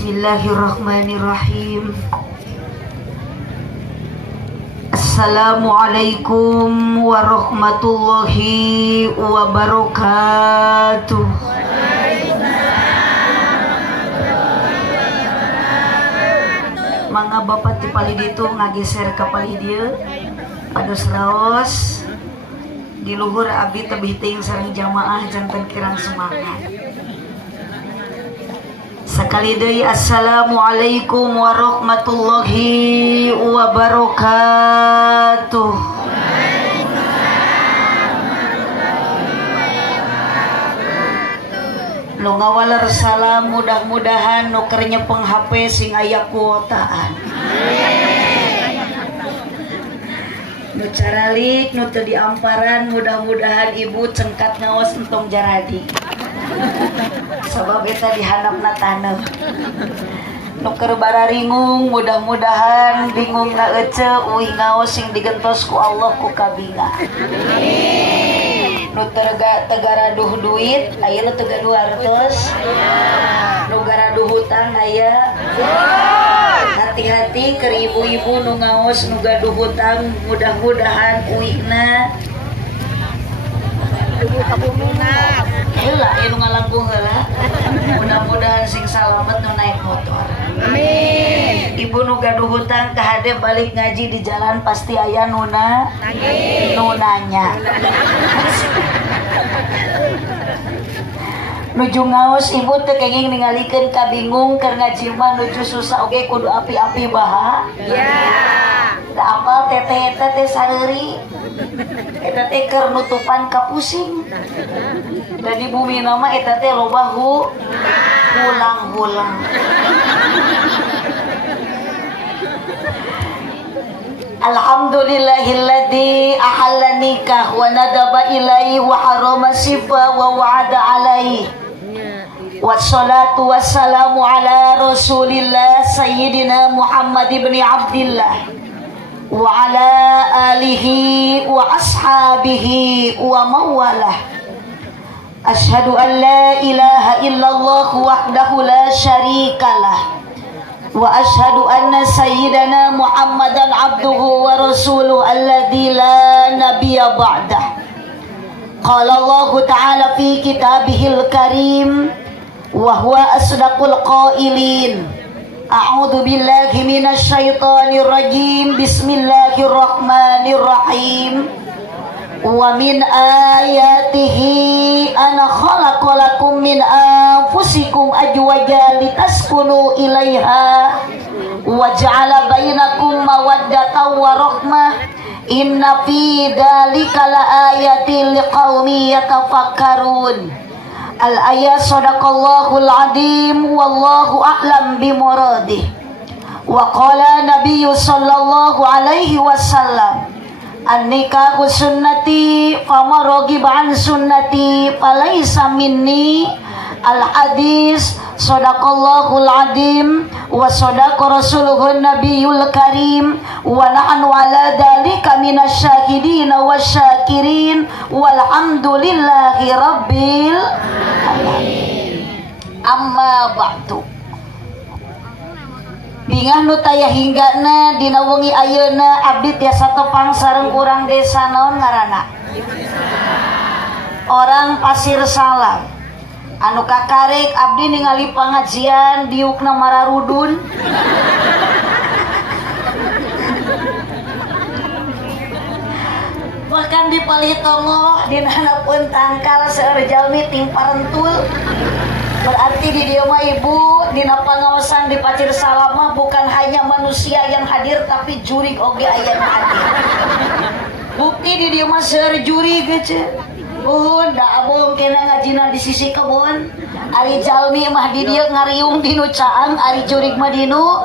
Bismillahirrahmanirrahim. Assalamualaikum warahmatullahi wabarakatuh. Mangga bapak ti palid itu ngageser ka palid dieu pados raos di luhur abdi tebih teuing sareng jamaah janten kirang semangat. Sakali deui assalamualaikum warahmatullahi wabarakatuh. Nu ngawaler salam mudah-mudahan nu keur nyepeng HP sing aya kuotaan. Nu caralik nu teu diamparan mudah-mudahan ibu cengkat ngaos entong jaradi. Sebab eta dihandapna taneuh. Nu keur bararingung mudah-mudahan bingungna ece uing ngaos sing digentos ku Allah ku kabinga. Nu tegaraduh duit ayeuna teu gaduh artos. Nu garaduh hutang aya. Hati-hati keur ibu-ibu nu ngaos nu gaduh hutang mudah-mudahan uingna heula anu ngalangkung heula. Mudah-mudahan sing salamet nu naik motor. Amin. Ibu nu gaduh hutang ka hade balik ngaji di jalan pasti aya nu nanya. Nuju ngaos ibu teu kenging ningalikeun kabingung keur ngaji mah nuju susah oge kudu api-api baha. Ya. Da apal teteh eta teh sareuri. Eta teh keur nutupan ka pusing. Dan di bumi nama eta teh loba hulang-hulang. Alhamdulillahilladzi ahalla nikah wa nadaba ilaihi wa harama sifa wa wa'ada alaihi. Wassalatu wassalamu ala Rasulillah Sayyidina Muhammad ibn Abdillah wa ala alihi wa ashabihi wa mawalah. Asyhadu an la ilaha illallah wahdahu la syarikalah wa asyhadu anna sayyidana Muhammadan abduhu wa rasuluhu alladzi la nabiyya ba'dah. Qala Allah ta'ala fi kitabihil karim wa huwa asdaqul qailin. A'udzu billahi minasy syaithanir rajim. Bismillahirrahmanirrahim. Wa min ayatihi ana khalaqalakum min anfusikum azwajan litaskunu ilaiha wa ja'ala bainakum mawaddatan wa rahmah. Inna fi dzalika laayatin liqaumin yatafakkarun. Al-ayat sadaqallahul adim wallahu a'lam bimuradih. Wa qala nabiyyu sallallahu alaihi wasallam an-nikahu sunnati fama raghiba an sunnati falaysa minni. Al-hadis sadaqallahul adim wa sadaqa rasuluhun nabiyul karim wa nahnu ala dzalika minasyahidin wasyakirin walhamdulillahi rabbil alamin. Amma ba'du. Bingah nu taya hinggana dina wengi ayeuna abdi tiasa tepang sareng urang desa naon ngaranna? Orang Pasir Salam. Anu kakarek abdi ningali pangajian diukna Mararudun. Bahkan di Palitongo dina hanapeun tangkal seueur jalmi ting parentul. Berarti di dieu mah ibu dina pangaosan di Pasir Salam mah bukan hanya manusia yang hadir tapi jurig oge aya nu hadir. Bukti di dieu mah seueur jurig ge. Bun, da abong kena ngajina di sisi kebun. Ari jalmi mah di dieu ngariung dinu caang, ari jurig mah dinu.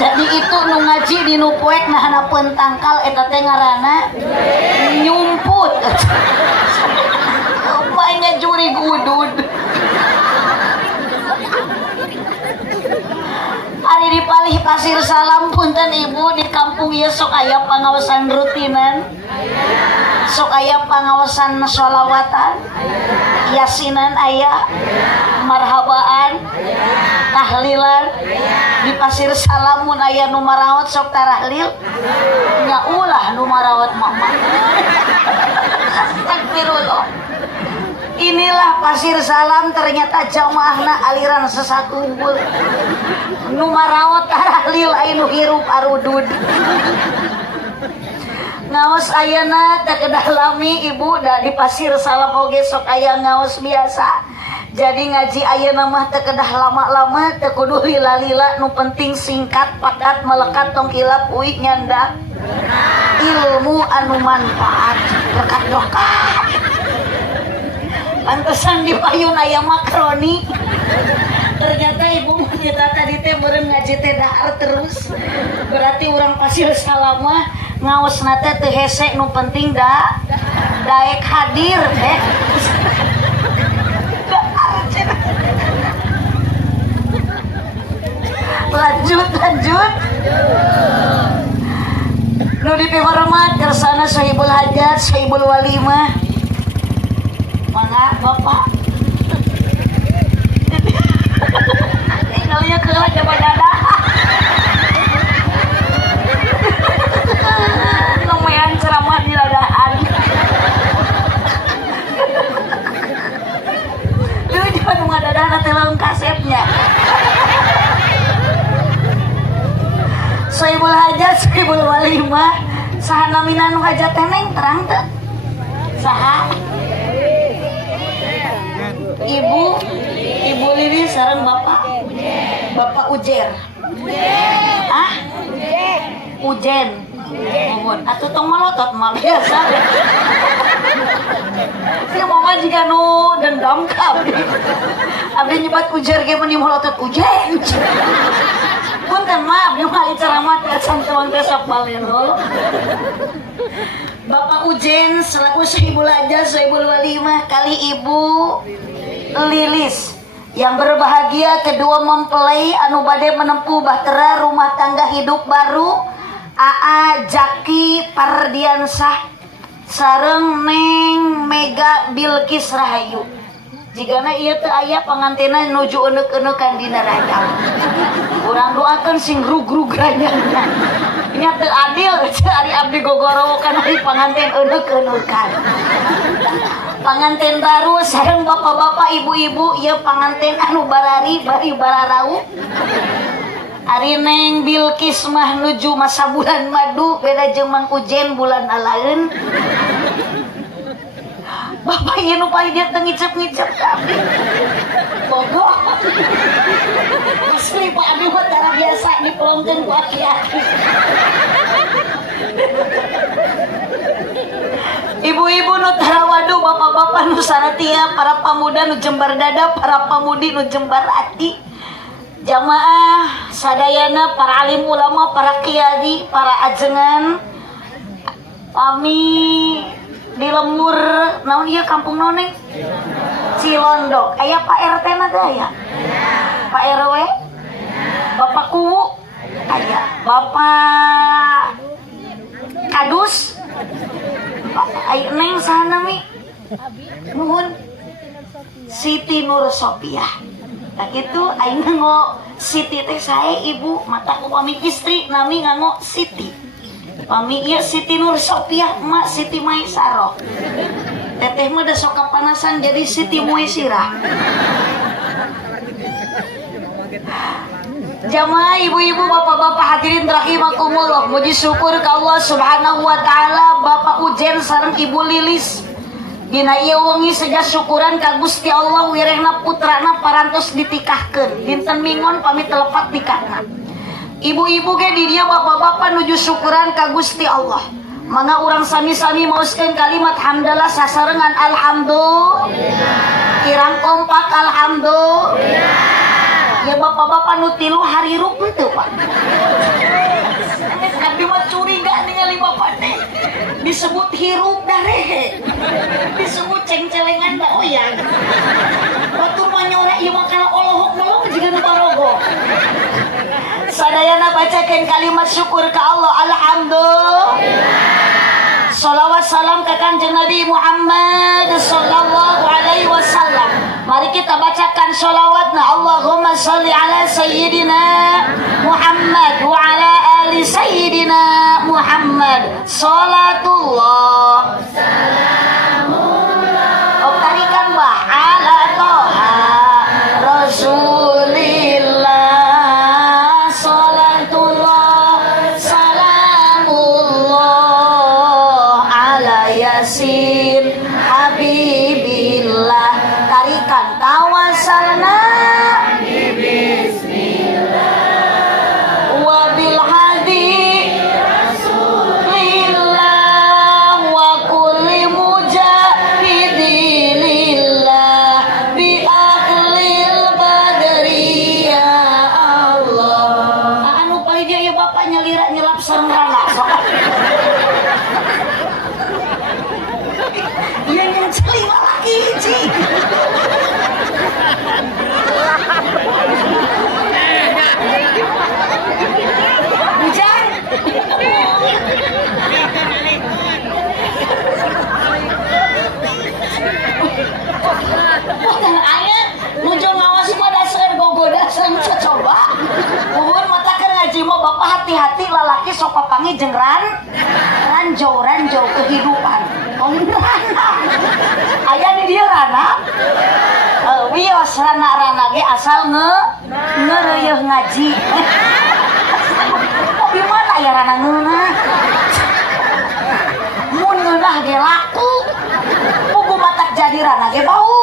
Jadi itu nu ngaji dinu poek nah hanapeun tangkal eta teh ngaranna nyumput. Rupanya jurig udud. Ari di Palih Pasir Salam punten ibu di kampung ieu sok aya pangaosan rutinan. Sok aya pangaosan sholawatan, yasinan aya, marhabaan, pasir salamun aya nu marawat sok tarahlil nya ulah nu marawat mama. Astagfirullah. Inilah pasir salam ternyata jamaahna aliran sesat unggul. Nu marawat tarahlil anu hirup arudud. Ngaos ayeuna teu kedah lami ibu da di pasir salam oge sok aya ngaos biasa. Jadi ngaji ayeuna mah teu kedah lama-lama, teu kudu lila-lila, nu penting singkat padat melekat tong ilap uik nyandak. Ilmu anu manfaat berkat-berkat. Pantesan di payun aya makroni. Ternyata ibu nyata tadi teh meureun ngaji teh dahar terus. Berarti urang pasir salama ngaosna teh teu hese, nu penting daek hadir lanjut nu dipihormat kersana sahibul hajat sahibul walimah mangga bapak tinggalnya ke coba dada lumayan ceramah di dadaan dulu jangan rumah dadah nanti langsung kasetnya. Sohibul hajat, sohibul walimah, saha namina nu hajat teh neng terang teu? Saha? Ibu Lili sareng Bapak Ujer. Ah? Ujen. Mohon. Atuh tong malotot mah biasa. Si mama jika nu dendam ka abdi. Abdi nyebat Ujer ge meni malotot Ujen. Punten maaf, dia mah ceramah teh santuan besok baleno. Bapak Ujen selaku Sohibul Hajat, Sohibul Walimah kali Ibu Lilis yang berbahagia kedua mempelai anu bade menempuh bahtera rumah tangga hidup baru Aa Jaki Pardiansah sareng Neng Mega Bilkis Rahayu. Jigana ieu teu aya pangantenna nuju euneuk-eunekan dina rajal. Urang doakeun sing rugrug rajana. Nya teu adil ari abdi gogorowokan ari panganten euneuk-eunekan. Panganten baru sareng bapak-bapak ibu-ibu ieu panganten anu barari bari bararau. Ari Neng Bilkis mah nuju masa bulan madu beda jeung Mang Ujen bulan alaeun. Bapak ieu nu paling dia teu ngicep-ngicep tapi bogoh. Asli Pak Abdi mah cara biasa dipelongkeun ku aki-aki. Ibu-ibu nu tarawadu, bapak-bapak nu saratia, para pamuda nu jembar dada, para pamudi nu jembar ati. Jamaah sadayana, para alim ulama, para kiai, para ajengan. Pami di lembur naon ieu kampung naon nih? Cilondok. Aya Pak RT na teh aya? Pak RW? Bapak Kuwu? Aya. Bapak Kadus? Aya Neng saha nami? Nuhun. Siti Nur Sopiah. Nah gitu aing nganggo Siti teh sae ibu, mata upami istri nami nganggo Siti. Pami ieu Siti Nur Sopiah, mak Siti Maisaro. Teteh mah da sok kapanasan jadi Siti Muisirah. Jamaah ibu-ibu, bapak-bapak hadirin rahimakumullah. Muji syukur ka Allah Subhanahu wa taala, Bapak Ujen sareng Ibu Lilis. Dina ieu wengi seja syukuran ka Gusti Allah wirehna putrana parantos ditikahkeun. Dinten Mingon pami telepat nikahna. Ibu-ibu ge di dieu bapak-bapak nuju syukuran ka Gusti Allah. Mangga urang sami-sami maoskeun kalimat hamdalah sasarengan alhamdulillah. Kirang kompak alhamdulillah. Ya bapak-bapak nu tilu hari ruk teu Pak. Abdi mah curiga ningali bapak teh. Disebut hirup darehe. Disebut cengcelengan da oyang. Batur mah nyore ieu mah kana olohok melong jiga nu barogo. Sadayana bacakeun kalimat syukur ka Allah alhamdulillah. Salawat salam ke Kanjeng Nabi Muhammad sallallahu alaihi wasallam. Mari kita bacakan salawatna Allahumma shalli ala sayyidina Muhammad Muhammad salatullah oh tarikan bah ala toha Rasulillah salatullah salamullah ala yasin habibillah tarikan tawasalna coba uhun mata keur ngaji mah bapak hati-hati lalaki sok papangi jeung ranjau kehidupan aya di dieu rana wios rana ge asal ngeureuh ngaji di mana ya rana ngeunah mun ngeunah ge laku pugu matak jadi rana ge bau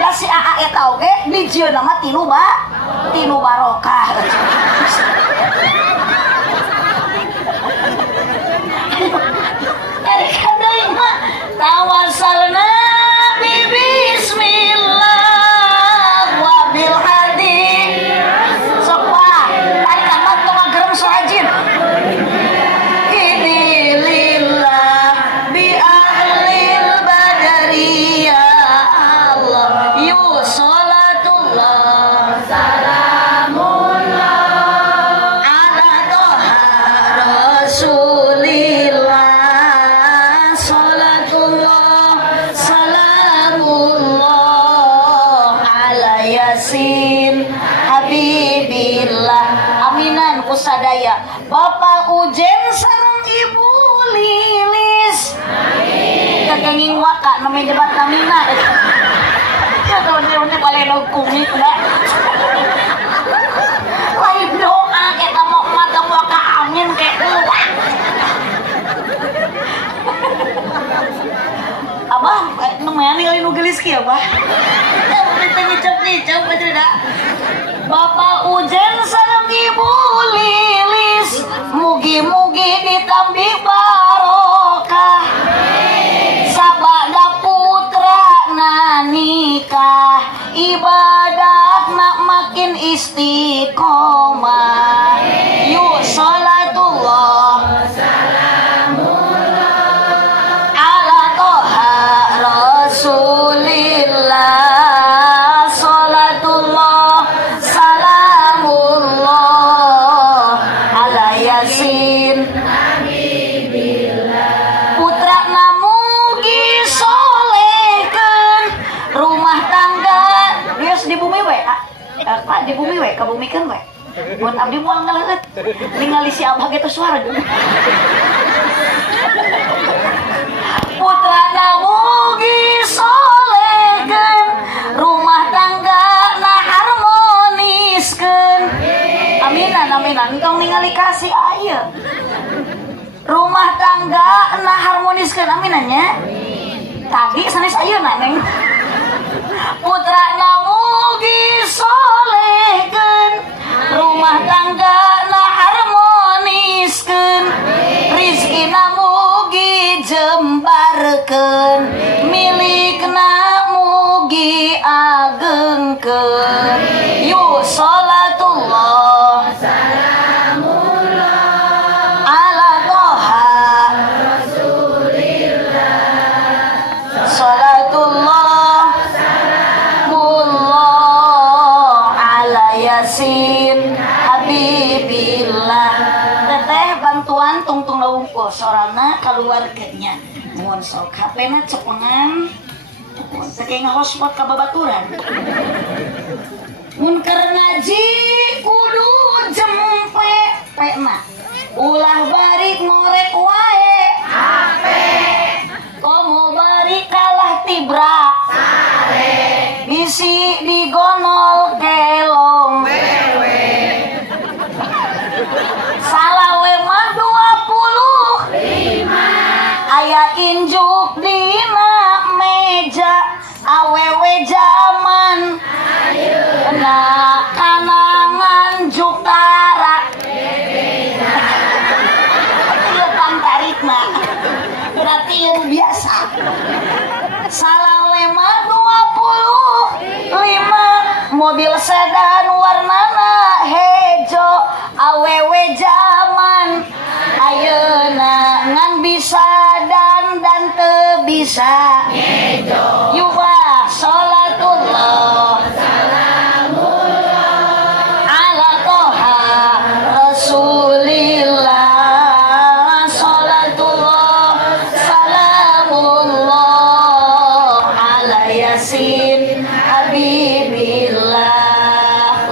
udah si AA eta oge dijieun nama tinu barokah erika deui mah tawasalna bi bismillah wa bil hadi sok wah tarikan mah tong ngagerem sorajin idilillah bi ahlil badariyah salatullah salamullah ala toha Rasulillah salatullah salamullah ala yasin habibillah aminan kusadaya Bapak Ujen sareng Ibu Lilis kekenging waka namanya debat kamina teman-teman balik kumit enggak lain doa kita mau mata muaka angin kayak ulah abah namanya nih nu gelis kieu abah kita ngicap tidak Bapak Ujen sareng Ibu Lilis mugi-mugi ditambi barokah sabada putra nikah ibadah nak makin istiqomah yuk salatullah salamullah ala toha Rasulillah salatullah salamullah ala yasin putra namugi rumah tangga bios di bumi we Pak di bumi we kabumikeun we buat abdi moal ngaleueut ningali si abah geus suara putra namugi solekeun rumah tangga na harmoniskeun aminan engkau ningali kasih aya rumah tangga na harmoniskeun aminannya tadi sanes ayeuna neng putra namugi solehkeun rumah tangga na harmoniskeun rizki namugi jembarkeun milikna mugi agengkeun yuk salatullah salamullah ala toha Rasulillah salatullah Yasin Habibillah teteh bantuan tungtung lawungkul sorana keluarganya mohon sok HP-na cepengan saking hotspot ka babaturan mun keur ngaji kudu jempe pena ulah bari ngorek wae komo bari kalah tibra bisi digonol kelong salawe mah 25 aya injuk dina meja awewe zaman ayeuna kanangan juktara lepan tarikna berarti yang biasa salawe mah 25 mobil sedan warnana hejo awewe zaman ayeuna ngan bisa dan teu bisa hejo yuwa salatullah salamullah ala toha rasulillah salatullah salamullah ala yasin habibillah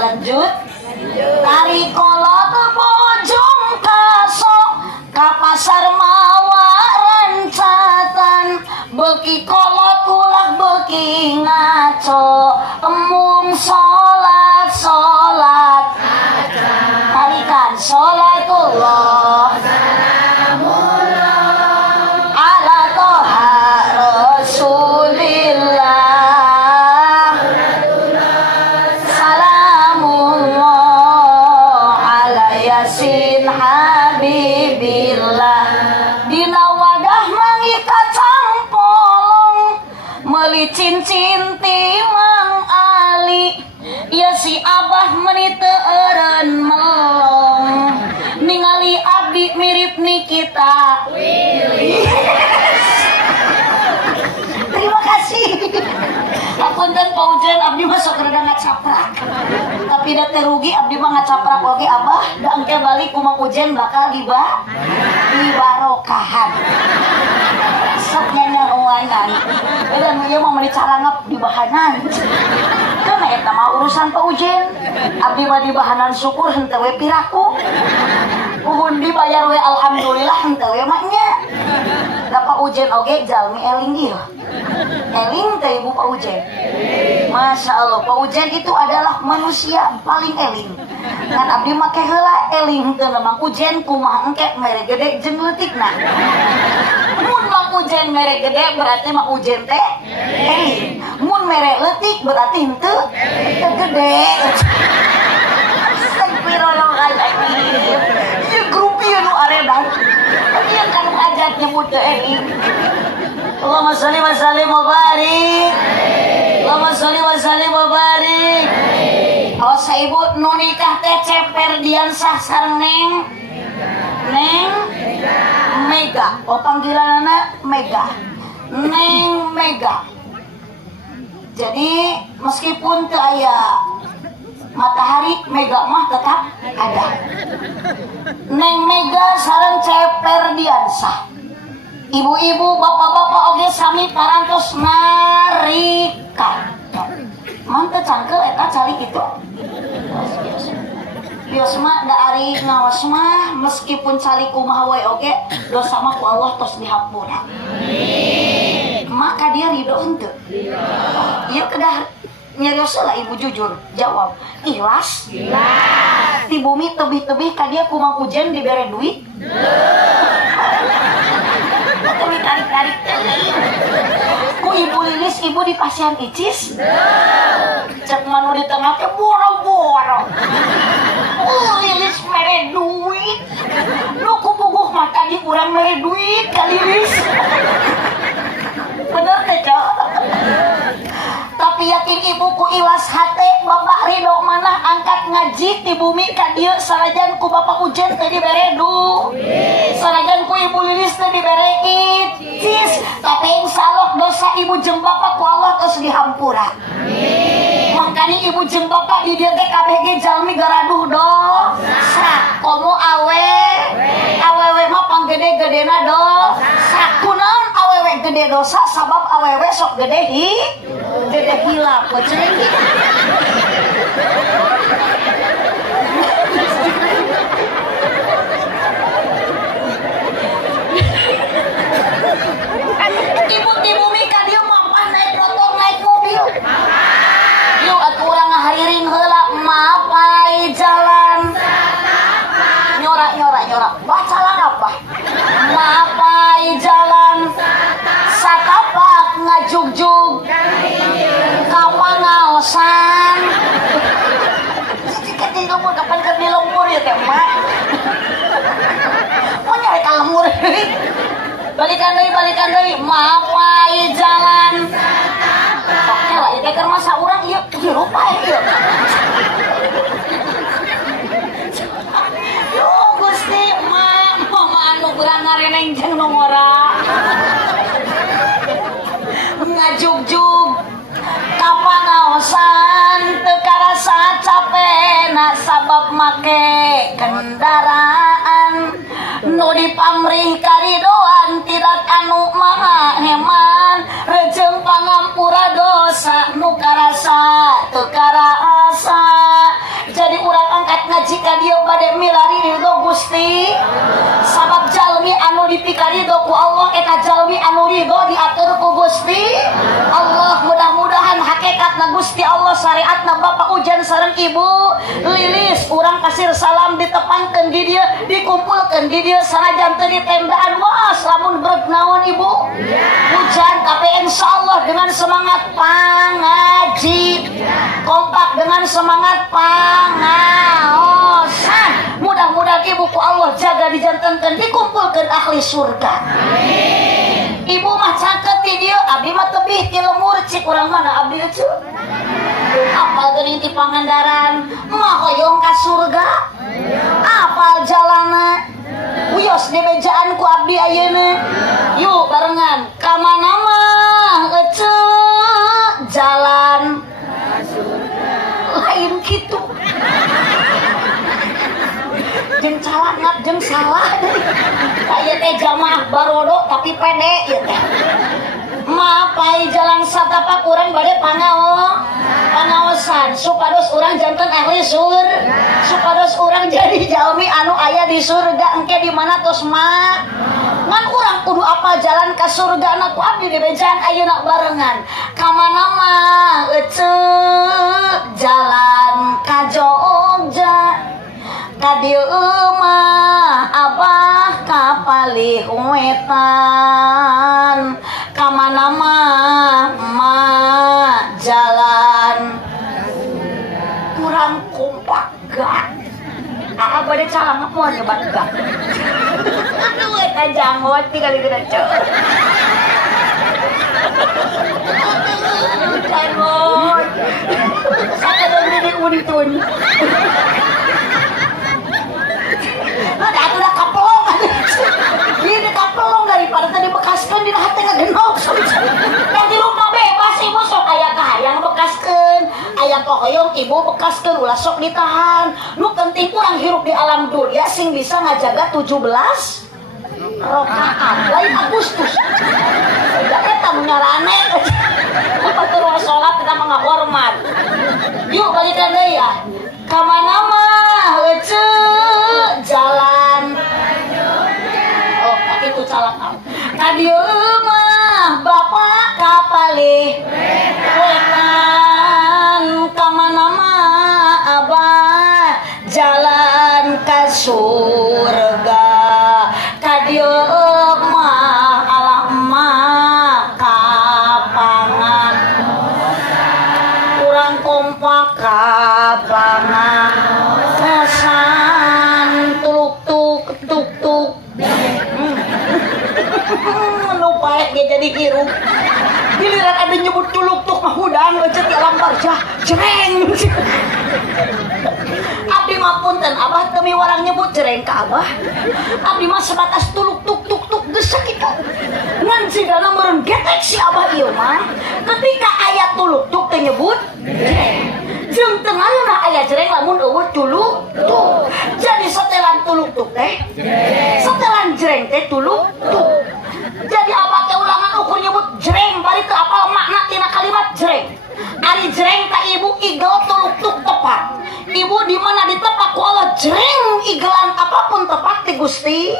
lanjut tari kolot bojong kaso ka pasar mawaran catan beki kolot ulah beki ngaco emung salat tarikan salatullah ala toha rasulillah salamullah ala yasin habibillah dina wadah mangikat campolong meuli cincin ti Mang Ali ya si abah meuni teu eureun melong ningali abdi mirip Nikita Willy. Terima kasih. Apunten Pak Ujen abdi mah sok rada ngacaprak. Tapi da teu rugi abdi mah ngacaprak oge abah da engke balik ku Mang Ujen bakal dibarokahan. Sok nyanya uwanan. Dan ieu mah meuni carana dibahanan. Kan eta mah urusan Pak Ujen. Abdi mah dibahanan syukur henteu we piraku. Uhun dibayar we alhamdulillah henteu we mah nya. Da Pak Ujen oge jalmi eling ieu. Eling teh Ibu Pak Ujen. Masya Allah, Pak Ujen itu adalah manusia paling eling. Ngan abdi make heula eling teu Mang Ujen kumaha engke mere gede jeung leutikna. Mun Mang Ujen mere gede berarti Mang Ujen teh eling. Mun mere leutik berarti henteu gede. Astagfirullahaladzim. Ieu grup ieu nu aredan. Ieu kan ajat nyebut teu eling. Allahumma sholli wa sallim wa barik. Allahumma sholli wa sallim wa barik. Awas ibu nu nikah teh ceper diansah sareng Neng Mega. Oh panggilanana Mega. Neng Mega. Jadi meskipun teu aya matahari Mega mah tetap ada. Neng Mega sareng ceper diansah. Ibu-ibu, bapak-bapak oge sami parantos narikan. Mantep cangkel eta cali gitu. Bios mah da ari ngawas mah meskipun cali kumaha wae oge dosa mah ku Allah tos dihampura. Maka dia ridho henteu. Ieu kedah nyarios lah ibu jujur jawab ikhlas. Di bumi tebih-tebih ka dia ku Mang Ujen dibere duit. Tarik-tarik ku ibu Lilis ibu di pasien icis cek manu di tengah teh boro-boro Lilis mere duit lu kupuguh mata di urang mere duit ka Lilis bener teh Cok. Tapi yakin ibu ku ilas hate bapak ridho manah angkat ngaji di bumi ka dieu sanajan ku bapak Ujen teh dibere duit sanajan ku ibu Lilis teh dibere icis tapi insyaallah dosa ibu jeung bapak ku Allah tos dihampura. Makanya ibu jeung bapak di dieu teh kabeh ge jalmi garaduh dosa. Komo awewe mah panggede-gedena dosa. Kunaon awewe gede dosa sabab awewe sok gede hilap peuceung. deui mapai jalan saknya lah itu keur masa urang ieu lupa ieu yo Gusti mama anu berang ngareneng jeung nu ngora ngajugjug kapangaosan teu karasa capena sabab make kendaraan nu dipamrih karidoan tidak anu maha heman rejeung pangampura dosa nu karasa teu karasa jadi urang angkat ngaji ka dieu bade milari ridho Gusti sabab jalmi anu dipikarido ku Allah eta jalmi anu ridho diatur ku Gusti Allah mudah-mudahan hakikatna Gusti Allah syariatna Bapak Ujan sareng Ibu Lilis urang kasir salam ditepangkeun di dieu dikumpulkeun di dieu sanajan teu di tendaan was lamun beureg naon Ibu Ujan tapi insyaallah dengan semangat pangaji kompak dengan semangat pangaosan mudah-mudahan Ibu ku Allah jaga dijantenkeun dikumpulkeun ahli surga amin Ibu mah caket di dieu abdi mah tebih ti lemur cik urang mana abdi eueuh apal geuning ti Pangandaran mah hoyong ka surga apal jalana uyos di bejaan ku abdi ayeuna yuk barengan ka mana mah eueuh jalan lain kitu jeung calangat jeung salah aya teh jamaah barodo tapi pede ieu teh mapai jalan satapak urang bade pangaosan supados urang janten ahli supados urang jadi jalmi anu aya di surga engke di mana tos mah ngan urang kudu apal jalan ka surga na ku abdi di bejaan ayeuna barengan ka mana mah eueuh jalan ka Jogja ka dieu mah abah kapalih wetan ka mana mah jalan kurang kompak gak aa bade calang moal nyobat gak aduh eta janggot tinggal geura ceu janggot sakadon di uditun udah kapelong ini kapelong daripada tadi bekaskan di hati ngagenok yang di rumah bebas ibu sok aya kahayang bekaskan aya kohoyong ibu bekaskan ulah sok ditahan nu penting kurang hirup di alam dunia sing bisa ngajaga 17 rakaat lain Agustus ya eta nyarane apa terus salat kita menghormat yuk balikan deui ya ka mana mah eueuh jalan oh kitu calak ka dieu mah bapak kapalih wetan ka mana mah abah jalan ka surga ka dieu mah alah mah kapangan urang kompak kapangan kosan tuluk tuk lupa dia jadi hirup giliran ada nyebut tuluk tuk mah hudang lecet di alam barjah jereng abdi mah punten abah teu miwarang nyebut jereng ka abah abdi mah sebatas tuluk tuk gesek itu ngan sigana meureun getek si abah ieu mah ketika aya tuluk tuk teh nyebut jereng jeung teu ngaranna aya jereng lamun eueuh tuluk tuk jadi setelan tuluk tuk teh setelan jereng teh tuluk tuk jadi abah teh ulangan ukur nyebut jereng bari teu apal makna tina kalimat jereng ari jereng ka ibu igel tuluk tuk tepat ibu di mana ditepak ku Allah jereng igelan apapun tepak ti Gusti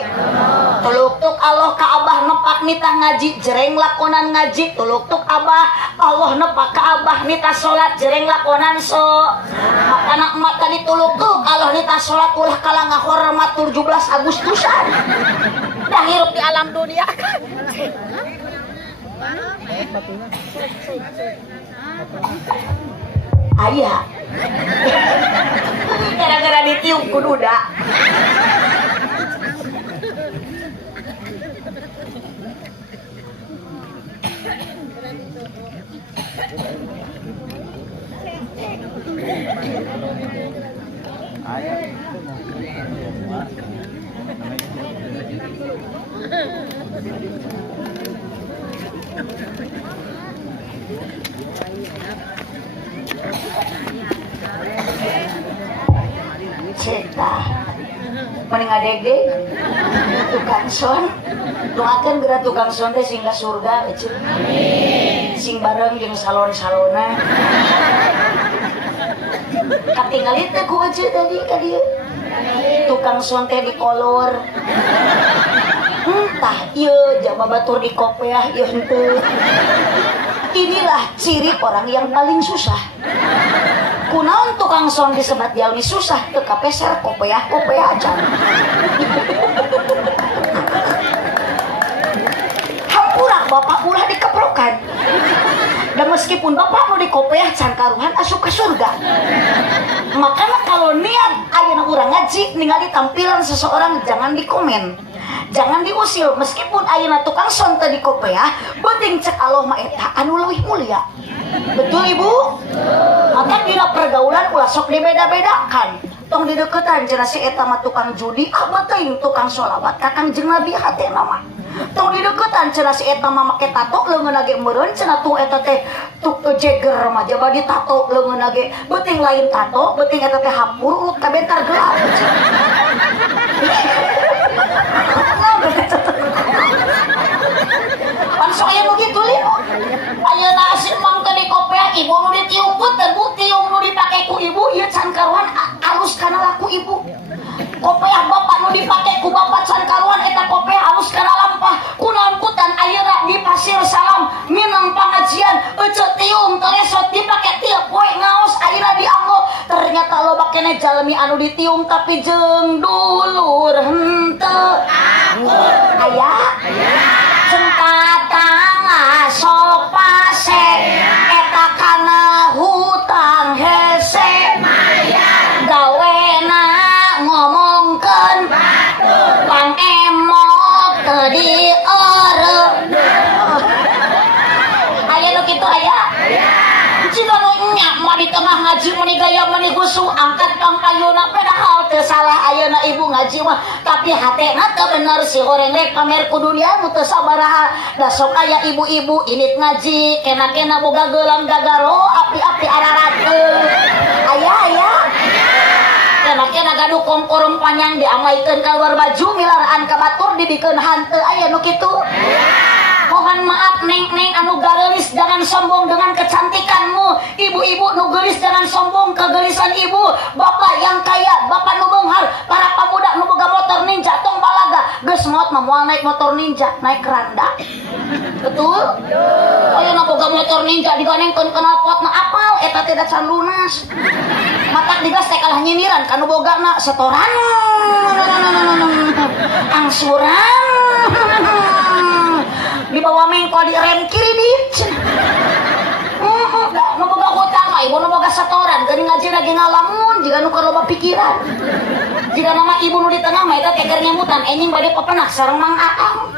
tuluk tuk Allah ka abah nepak nitah ngaji jereng lakonan ngaji tuluk tuk abah Allah nepak ka abah nitah salat jereng lakonan makana emak tadi tuluk tuk Allah nitah salat ulah kala ngahormat 17 Agustusan dah hirup di alam dunia kan ayah gara-gara ditiup ku duda Ceta mending adege tukang son doakan gerak tukang son teh singga surga sing bareng jeung salon-salona katingali teh ku aja tadi ka dieu tukang son teh di kolor entah ieu jama batur di kopeah ieu henteu. Inilah ciri orang yang paling susah. Kunaon tukang son disebat jalmi susah teu kapeser kopeah acan. Hampura bapak ulah dikeprokan. Dan meskipun bapak mau dikopeah can karuhan asup ke surga. Makanya kalau niat ayeuna urang ngaji ningali tampilan seseorang jangan dikomen. Jangan diusil meskipun ayeuna tukang son teh dikopeah, penting cek Allah mah eta anu leuwih mulia. Betul Ibu? Maka dina pergaulan ulah sok dibeda-bedakan. Tong di deketan cenah si eta mah tukang judi, abah teuing tukang sholawat ka Kangjeng Nabi hatena mah. Tong di deketan cenah si eta mah make tato leungeunna ge meureun cenah tuh eta teh tuk jeger mah jaba di tato leungeunna ge beuting lain tato, beuting eta teh hampur urut ka bentar gelap. Langsung aya begitu lino. Ayeuna si mang teh dikopeah ibu nu ditiupkeun teh bu tiung nu dipake ku ibu ieu can karuan alus kana laku ibu. Kopeah bapak nu dipake ku bapak can karuan eta kopeah alus kana lampah. Kunaon kutan ayeuna di Pasir Salam minang pangajian euceuk tiung telesot dipake tiap poe ngaos ayeuna dianggo. Ternyata loba keneh jalmi anu ditiung tapi jeung dulur henteu. Aya? Cengkatang sok pase eta kana hutang hese gawena ngomongkeun pang emot teu dieureum. Aya nu kitu aya? Cina nu nya mah di tengah ngaji meni gaya meni gusu angkat kang payuna padahal teu salah ayeuna ibu ngaji mah tapi hatena teu bener si goreng rek pamer ku dunia nu teu sabaraha da sok aya ibu-ibu init ngaji kena-kena boga geulang gagaro api-api araratkeun aya kena-kena gaduh kongkorong panjang diamaikeun ka luar baju milaraan ka batur dibikeun hanteu aya nu kitu. Mohon maaf neng anu garelis jangan sombong dengan kecantikanmu. Ibu-ibu nu geulis jangan sombong kegelisan ibu. Bapak yang kaya, bapak nu beunghar, para pemuda nu boga motor ninja tong balaga. Geus maot mah moal naik motor ninja, naik keranda. Betul? Ayeuna boga motor ninja diganengkeun knalpotna apal eta teh da can lunas. Matak digas teh kalah nyindiran kanu bogana setoran. Angsuran. Di bawah mengkol di rem kiri dit. Nu boga hutang mah ibu nu boga setoran geuning ngaji lagi ngalamun jiga nu keur loba pikiran. Jika nama ibu nu di tengah mah eta teh keur nyemutan enjing bade pepenah sareng Mang Aang.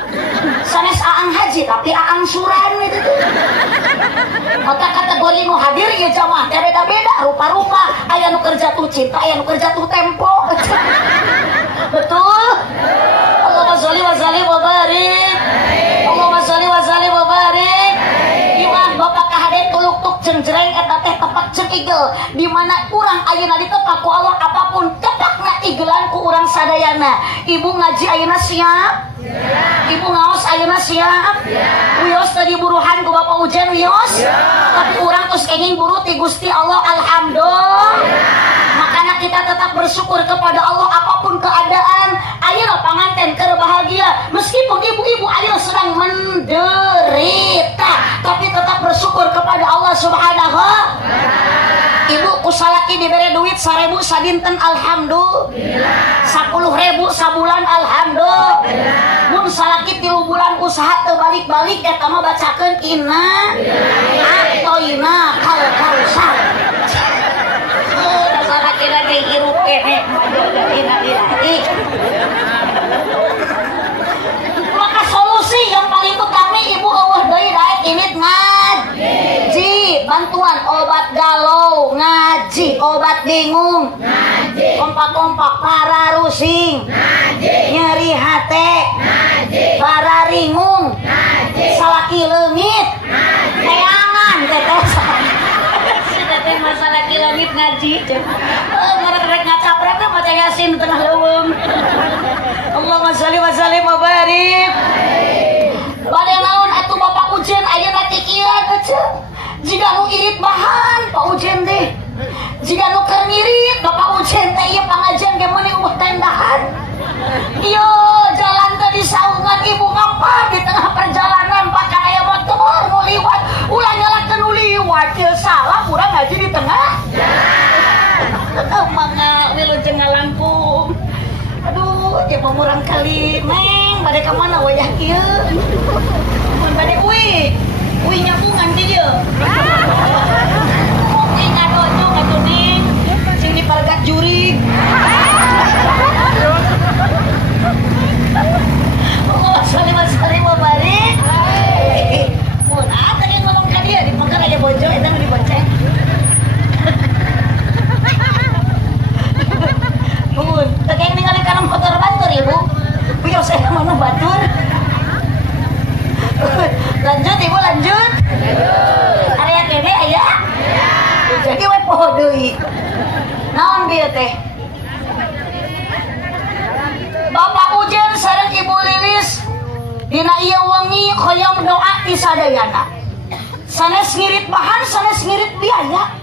Sanes Aang haji tapi Aang suran itu tuh. Maka kategori nu hadir ieu jamaah teh beda-beda rupa-rupa. Aya nu keur jatuh cinta, aya nu keur jatuh tempo. Betul? Allahumma sholli wa sallim wa barik. Allahumma sholli wa sallim wa barik. Iman bapak kahaden tuluk-tuk jengjreng eta teh tepak jeung igel. Di mana urang ayeuna ditepak ku Allah apapun tepakna igelan ku urang sadayana. Ibu ngaji ayeuna siap? Ibu ngaos ayeuna siap? Wios tadi buruhan ku Bapak Ujen wios? Tapi urang tos kenging buru ti Gusti Allah alhamdulillah. Makanya kita tetap bersyukur kepada Allah apapun keadaan. Ayeuna panganten keur bahagia meskipun ibu-ibu ayeuna sedang menderita tapi tetap bersyukur kepada Allah Subhanahu. Ibu kusalaki dibere duit 1.000 sadinten alhamdulillah. 10.000 sabulan alhamdulillah. Mun salaki 3 bulan usaha teu balik-balik eta mah bacakeun inna atoina kal kausar. Kira teh hirup kene maka solusi yang paling utama ibu eueuh deui daek init ngaji bantuan obat galau ngaji ngaji. Obat bingung ngaji. Kompak-kompak para rusing ngaji. Nyeri hate ngaji. Para ringung ngaji. Salaki leungit ngaji. Teangan teteh si teteh masalah leungit ngaji ngarek ngacaprek teh maca Yasin tengah leuweung. Allahumma shalli wa sallim wa barik. Bade naon atuh Bapak Ujen ayeuna teh kieu aja. Jika nu irit bahan Pak Ujen teh. Jika nu keur ngirit Bapak Ujen teh ieu pangajian ge meuni ubah tendahan. Yo jalan teh di saungan ibu ngapa di tengah perjalanan pakai aya motor nu liwat ulah nyalakeun nu liwat teu salah urang ngaji di tengah. Mangga wilujeng ngalangkung. Aduh, dia pemurang kali neng bade ka mana wayah kieu? Mun bade uwi nyambungan dieu. Oke ngadojo ngatuning sing dipargat juri. Salim barik. Mun ada yang ngomong ka dia di pangkal aya bojo eta nu dibonceng. Mun, tekeng ningali kana motor batur ibu. Biar saya mana batur. Lanjut ibu lanjut. Area kene aya. Jadi we poho deui. Naon bieu teh? Bapak Ujen sareng Ibu Lilis dina ieu wengi hoyong doa ti sadayana. Sanes ngirit bahan, sanes ngirit biaya.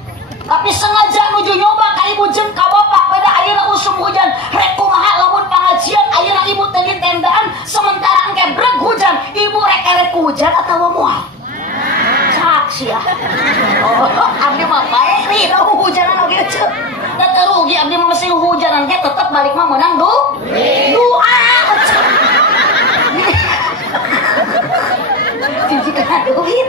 Tapi sengaja nuju nyoba ka ibu jeung ka bapak pada ayeuna usum hujan. Rek kumaha lamun pangajian ayeuna ibu teu di tendaan sementara engke breg hujan. Ibu rek elek hujan atawa moal? Cak sia. Oh, abdi mah bae nih hujanan oge ceuk. Da teu rugi abdi mah mesti hujanan ge tetep balik mah meunang doa. Cincikan duit.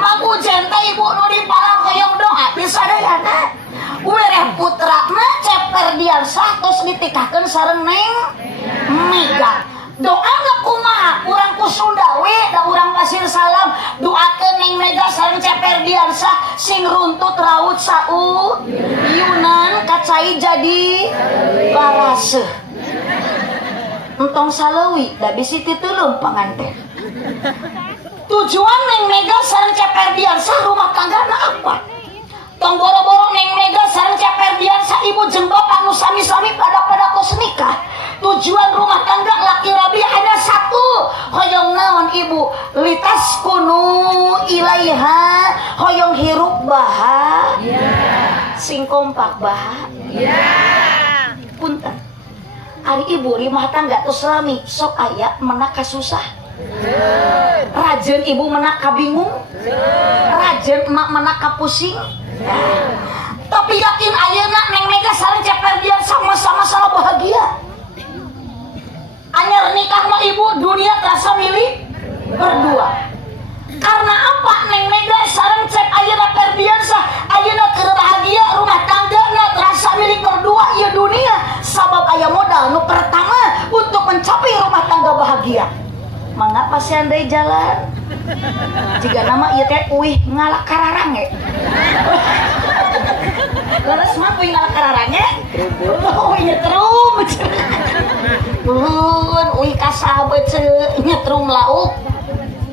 Mang Ujen teh ibu nu dipalang hoyong doa ti sadayana. Wereh putrana ceper diarsah tos ditikahkeun sareng Neng Mega. Doana kumaha? Urang ku Sundawe da urang pasir salam doakeun Neng Mega sareng ceper diarsah sing runtut raut sau Yunan kacai jadi baraseuh. Entong saleuwi da bisi titulung panganten. Tujuan Neng Mega sareng ceper diarsah rumah tanggana apa? Tong boro-boro Neng Mega sareng ceper diarsah ibu jeung bapak nu sami-sami pada tos nikah. Tujuan rumah tangga laki rabi hanya satu. Hoyong naon ibu? Litas kunu ilaiha. Hoyong hirup bahagia. Sing kompak bahagia. Punten. Ari ibu rumah tangga tos lami sok aya menak kasusah. Rajen ibu menak kabingung. Rajen emak menak kapusing. Tapi yakin ayeuna Neng Mega sareng ceper dia sama-sama bahagia. Anyar nikah mah ibu dunia terasa milik berdua. Karena apa Neng Mega sareng cep ayeuna perdiansa ayeuna keur bahagia rumah tanggana terasa milik berdua ieu dunia sabab aya modal nu pertama untuk mencapai rumah tangga bahagia. Mangga pasien deui jalan. Jika nama ieu teh uih ngalak kararang ge. Leres mah uih ngalak kararang ge. Uih nyetrum. Uih kasahabat nyetrum lauk.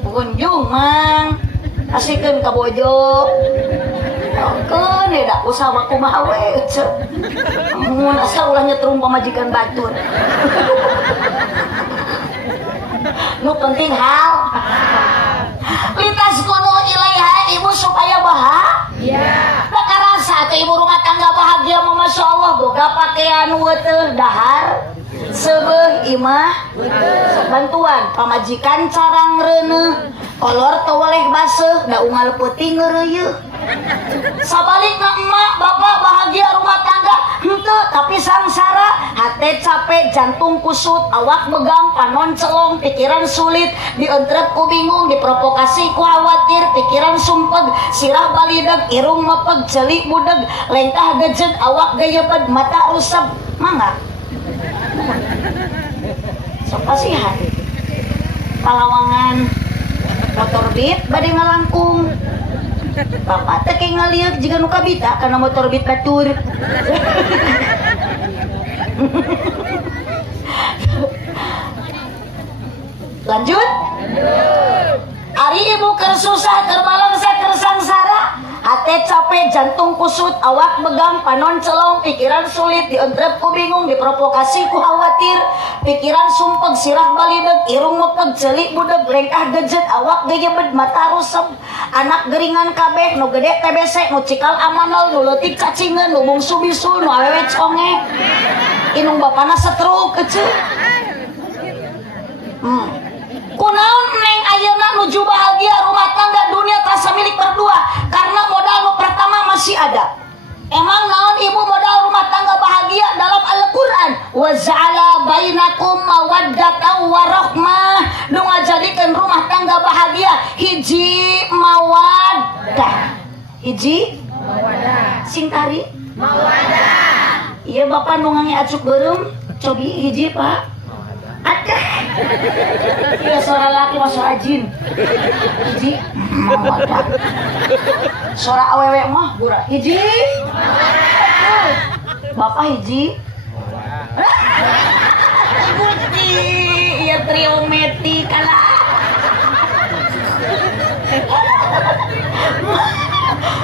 Kunjung mang. Asikeun ka bojo. Keun da usah kumaha we ceuk. Mun asa ulah nyetrum pamajikan batur. Nu penting hal lintas kuno ilaiha ibu supaya bahagia. Tak karasa ke ibu rumah tangga bahagia mah masya Allah boga pakaian weteuh dahar seubeuh imah bantuan pamajikan carang reuneuh kolor teu waleh baseuh da unggal peuting ngeureuyeuh. Sabalikna emak bapak bahagia rumah tangga henteu tapi sangsara hate capek jantung kusut awak megang panon celong pikiran sulit dientrep ku bingung diprovokasi ku khawatir pikiran sumpeg sirah balideg irung mepeg celik budeg lengkah gejeg awak gayebed mata rusep mangga sok pasihan Palawangan motor beat bade ngalangkung Bapak teh kayak ngaliuk jika nu kabita karena motor bit batur. Lanjut. Ari ibu kersusah terbalangsa kersangsara, hati capek jantung kusut, awak begang panon celong, pikiran sulit dientrep ku bingung, diprovokasi ku khawatir, pikiran sumpeg sirah balideg, irung mepeg celik budeg, lengkah gejet, awak gegebed mata rusem, anak geringan kabeh, nu gede TBC, nu cikal amanol, nu leutik cacingan, nu bungsu bisul, nu awewe conge, inung bapana setruk kece. Kunaon neng ayeuna nuju bahagia rumah tangga dunia terasa milik berdua karena modal nu pertama masih ada. Emang naon ibu modal rumah tangga bahagia dalam Al-Quran? Wa ja'ala bainakum mawaddatan warahmah. Nu ngajadikeun rumah tangga bahagia hiji mawaddah. Hiji mawaddah. Sing tari mawaddah. Iya bapak nu ngange acuk beureum cobi hiji Pak. Ada. Iya suara laki mah suara jin. Hiji mawadah. Suara awewe mah gura. Hiji mawadah. Bapak hiji. Gusti, iya triometi kalah.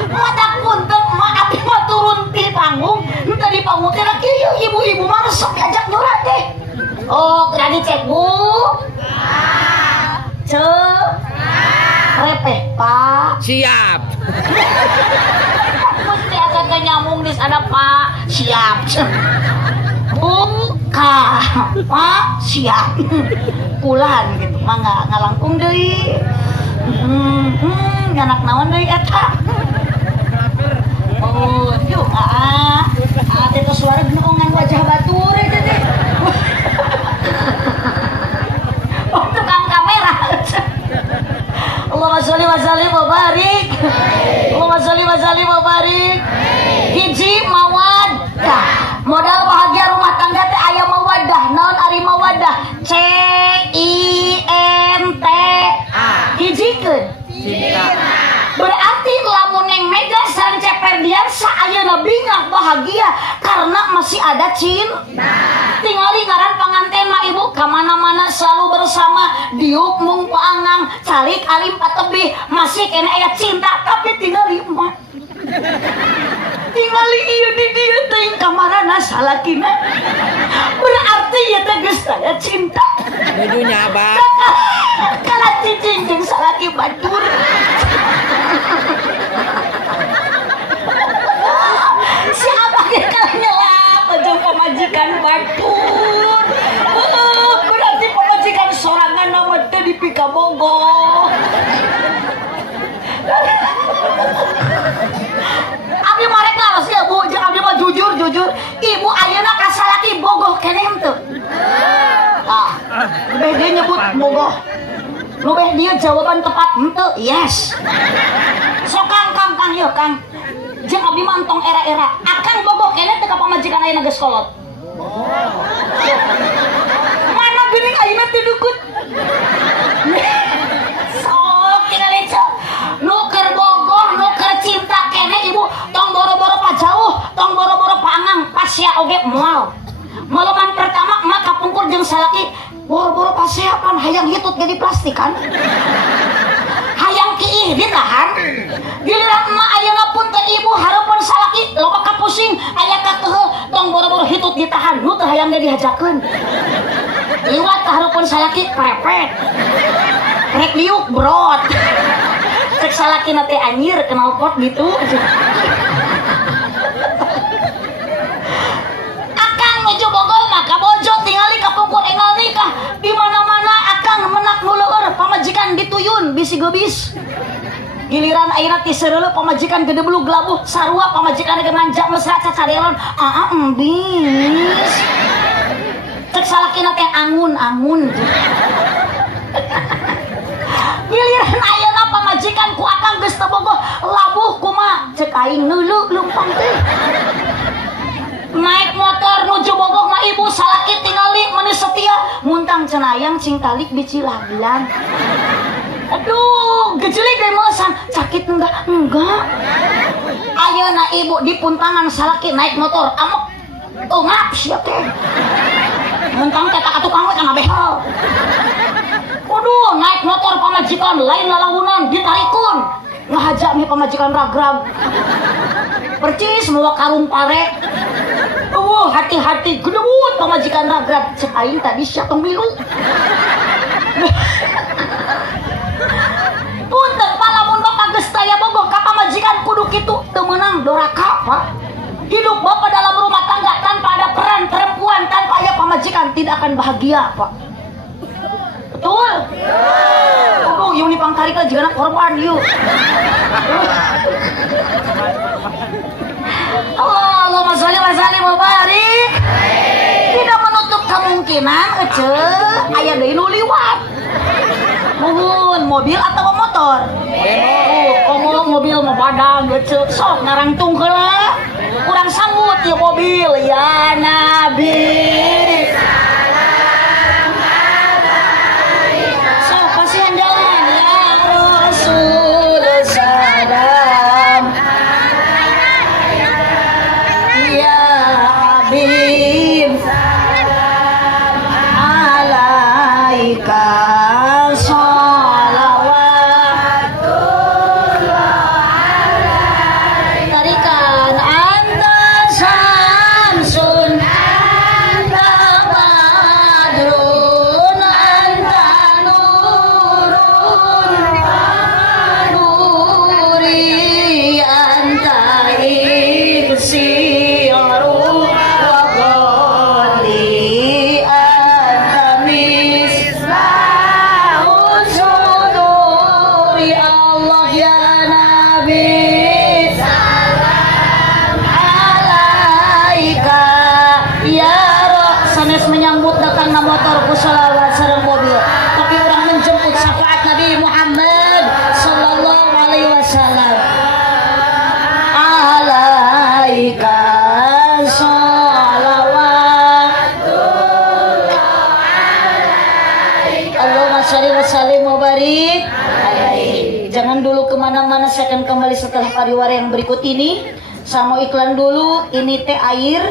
Madak punten mah abdi mah turun di panggung. Teu di panggung teh kieu ibu-ibu mah resep diajak nyurat teh. Oh, kena dicek bu? Repeh Pak. Siap. Mesti akan nyambung di sana Pak. Siap. Buka Pak. Siap. Pulan gitu. Mangga ngalangkung deui. Anak naon deui eta? Oh, yuk itu suara genongan wajah batur itu teh. Oh, tukang kamera. Allahumma sholli wa sallim wa barik. Allahumma sholli wa sallim wa barik. Hiji mawaddah. Modal bahagia rumah tangga teh aya mawaddah. Naon ari mawaddah? C I N T A. Hijikeun. Berarti lamun yang Mega sareng Ceperdian saayana bingak bahagia karena masih ada cinta. Tingali ngaran panganten mah ibu kamana-mana selalu bersama diuk mung paangang calik alim patebih masih kena aya cinta tapi tingali mah tingali ieu di dieu teuing kamarana salakina berarti ieu teh geus aya cinta Nujunya abah kalah cicing jeung salaki batur. Si abah ge kalanyelap jeung pamajikan batur. Berarti pamajikan sorangan nama teh di Pikabogoh. Abdi marek ngaos ya Bu, jeung abdi mah jujur. Ibu ayeuna ka salaki bogoh keneh henteu? Ah, beh dia nyebut bogoh. Nu beh dia jawaban tepat henteu? Yes. Sok Kang yeuh Kang. Jeung abdi mah entong era-era. Akang bogoh keneh teh ka pamajikan ayeuna geus kolot. Mana geuning ayeuna teh dukut. Sok tinggal cok. Nu keur bogoh, nu keur cinta keneh ibu tong boro-boro pajauh, tong boro-boro paangang, pasya oge moal. Maleman pertama emak kapungkur jeung salaki boro-boro paseapan hayang hitut jadi plastik kan. Hayang kiih ditahan. Giliran emak ayeuna pun teh ibu hareupeun salaki loba kapusing aya ka teuheul tong boro-boro hitut ditahan nu teu hayang dihajakeun. Liwat ka hareupeun salaki prepet. Rek liuk brot. Cek salakina teh anjir kenal pot gitu. Akang meju bogoh mah ka bojo tingali kapungkur enggal nikah di mana-mana akang menak nu leueur pamajikan dituyun bisi gebis. Giliran ayeuna ti sereuleuh pamajikan gede belug labuh sarua pamajikan ge manja mesra cacarelan embis. Cek salakina teh angun. Giliran ayeuna pamajikan ku akang geus teu bogoh labuh kumaha cek aing neuleuh leumpang teh. Naik motor nuju bogoh mah ibu salaki tingali meuni setia muntang cenayang cing talik biji laglang. Aduh, gejlik deh masan. Sakit enggak? Enggak. Ayeuna ibu di puntangan salaki naik motor amok. Ngap sia teh. Mentang kata tukang we kana behel. Waduh, naik motor pamajikan lain lalaunan ditarikun. Ngahajak nih pamajikan ragrag. Percis mawa karung pare. Hati-hati gedebut pamajikan ragrag. Cek aing tadi sia tong biru. Punten palamun bapak geus taya bogoh ka pamajikan kudu kitu teu meunang doraka, Pak. Hidup bapak dalam rumah tangga tanpa ada peran perempuan, tanpa ada pamajikan tidak akan bahagia, Pak. Betul? Aduh, yung nipangtarik lah juga korban yuk. Allahumma sholli wa sallim wa barik. Tidak menutup kemungkinan aya deui nu liwat. Mohon mobil atau motor? Ngomong mobil mah badang geuceuk sok narangtung heula. Kurang sambut ya mobil ya Nabi. Sok pasien jalan ya Rasul salam. Ya Habib alaika Jangan dulu kemana-mana, saya akan kembali setelah pariwara yang berikut ini. Saya mau iklan dulu. Ini teh air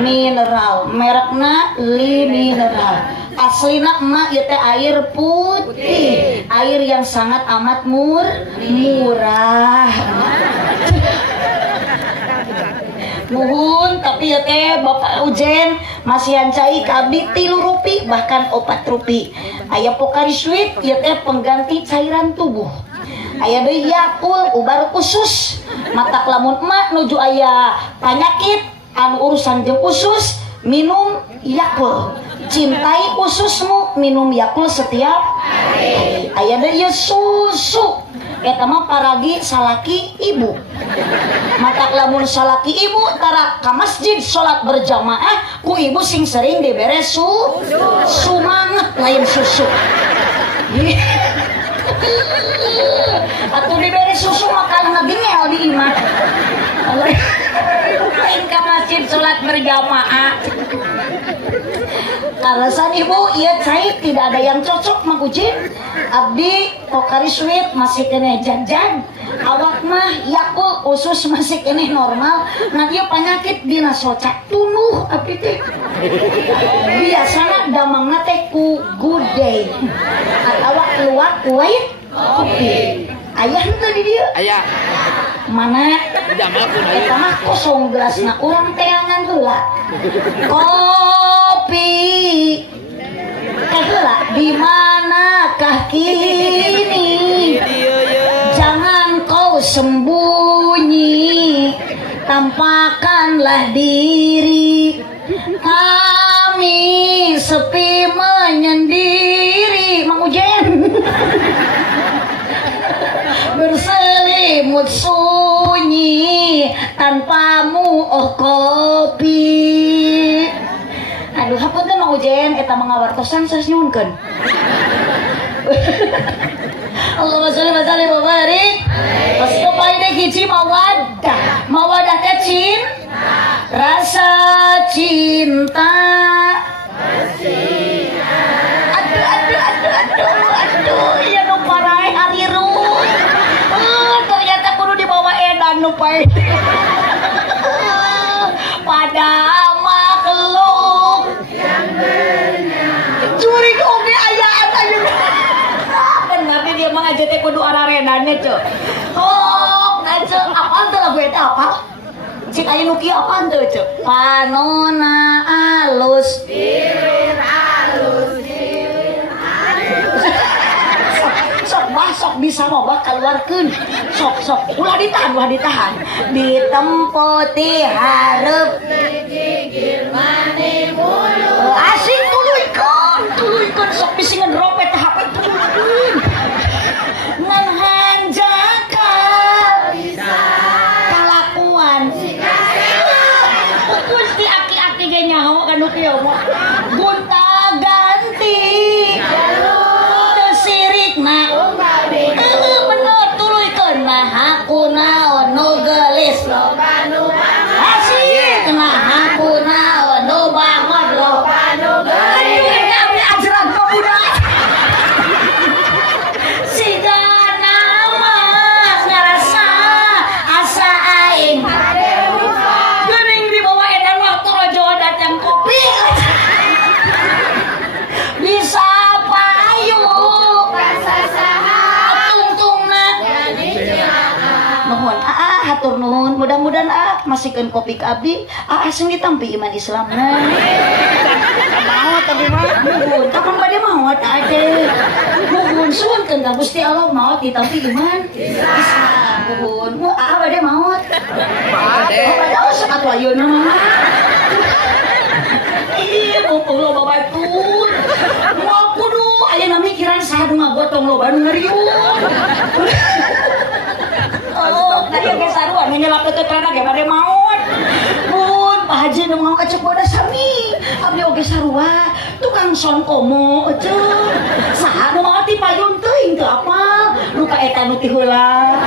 mineral, merekna Li Mineral. Aslina emak ya teh air putih, air yang sangat amat murah. Nuhun, tapi ya teh Bapak Ujen masih ancai kabdi 3 rupi bahkan 4 rupi. Aya Pocari Sweat ya teh pengganti cairan tubuh. Aya deui Yakult ubar usus. Matak lamun emak nuju aya panyakit anu urusan jeung usus minum Yakult. Cintai ususmu minum Yakult setiap hari. Aya deui susu. Eta mah paragi salaki ibu. Matak lamun salaki ibu tara ka masjid salat berjamaah ku ibu sing sering dibere sumanget lain susu. Atuh dibere susu maka ngabingel di imah. Lain ka masjid salat berjamaah. Alasan ibu, iya cai tidak ada yang cocok Mang Ujin. Abdi Pocari Sweat masih kena janjan. Awak mah Yakult usus masih kena normal. Nah dia penyakit dina soca tunuh abdi teh. Biasana damangna teh ku Good Day. Atawa keluar white kopi. Aya henteu di dieu? Aya. Mana? Eta mah kosong gelasna urang teangan heula. Kopi. Heula di manakah kini? Jangan kau sembunyi, tampakkanlah diri. Kami sepi menyendiri. Mang Ujen. Berselimut sunyi tanpamu oh kopi. Aduh hapunten Mang Ujen eta mangawartosan sanes nyuhunkeun. Allahumma sholli wa sallim wa barik. Pastopaide hiji mawadah teh rasa cinta. Aduh, ya baik pada makhluk curi oge ayaan aja benar dia mah aja teh kudu ararenannya cok aja apaan tuh lagu eta apa cik aya nu kieu apaan tuh cok panona alus sok bisa mau keluarkeun sok ulah ditahan ditempoti hareup digigir mani mulu asing tuluikeun sok bisingan ropet HP ngan hanjakal bisa kalakuan Gusti aki-aki ge nyaho kanu kieu mah gunta ganti teu sirik na bener tuluikeun nah aku naon nu geulis loba nu asik nah aku naon nu banget loba nu geulis abdi ajaran ka budak sigana mah ngarasa asa aing geuning di bawah edan waktu rojo datang kopi bisa payu rasa saha tungtungna nuhun hatur nuhun mudah-mudahan masihkeun kopi ka abdi asing ditampi iman Islamna maot abdi mah nuhun kapan bade maot ade nuhun suwunkeun ka Gusti Allah maot ditampi iman Islam nuhun bade maot bade atuh ayeuna mah iya mumpung loba batur moal kudu ayeuna mikiran saha nu ngagotong loba nu ngariung tadi ge saruan nyelap teu terana ge bade maot mun Pak Haji nu mau acek boda sami abdi oge sarua tukang songkomo eceuk saha nu mau dipayun teuing teu apal nu ka eta nu ti heula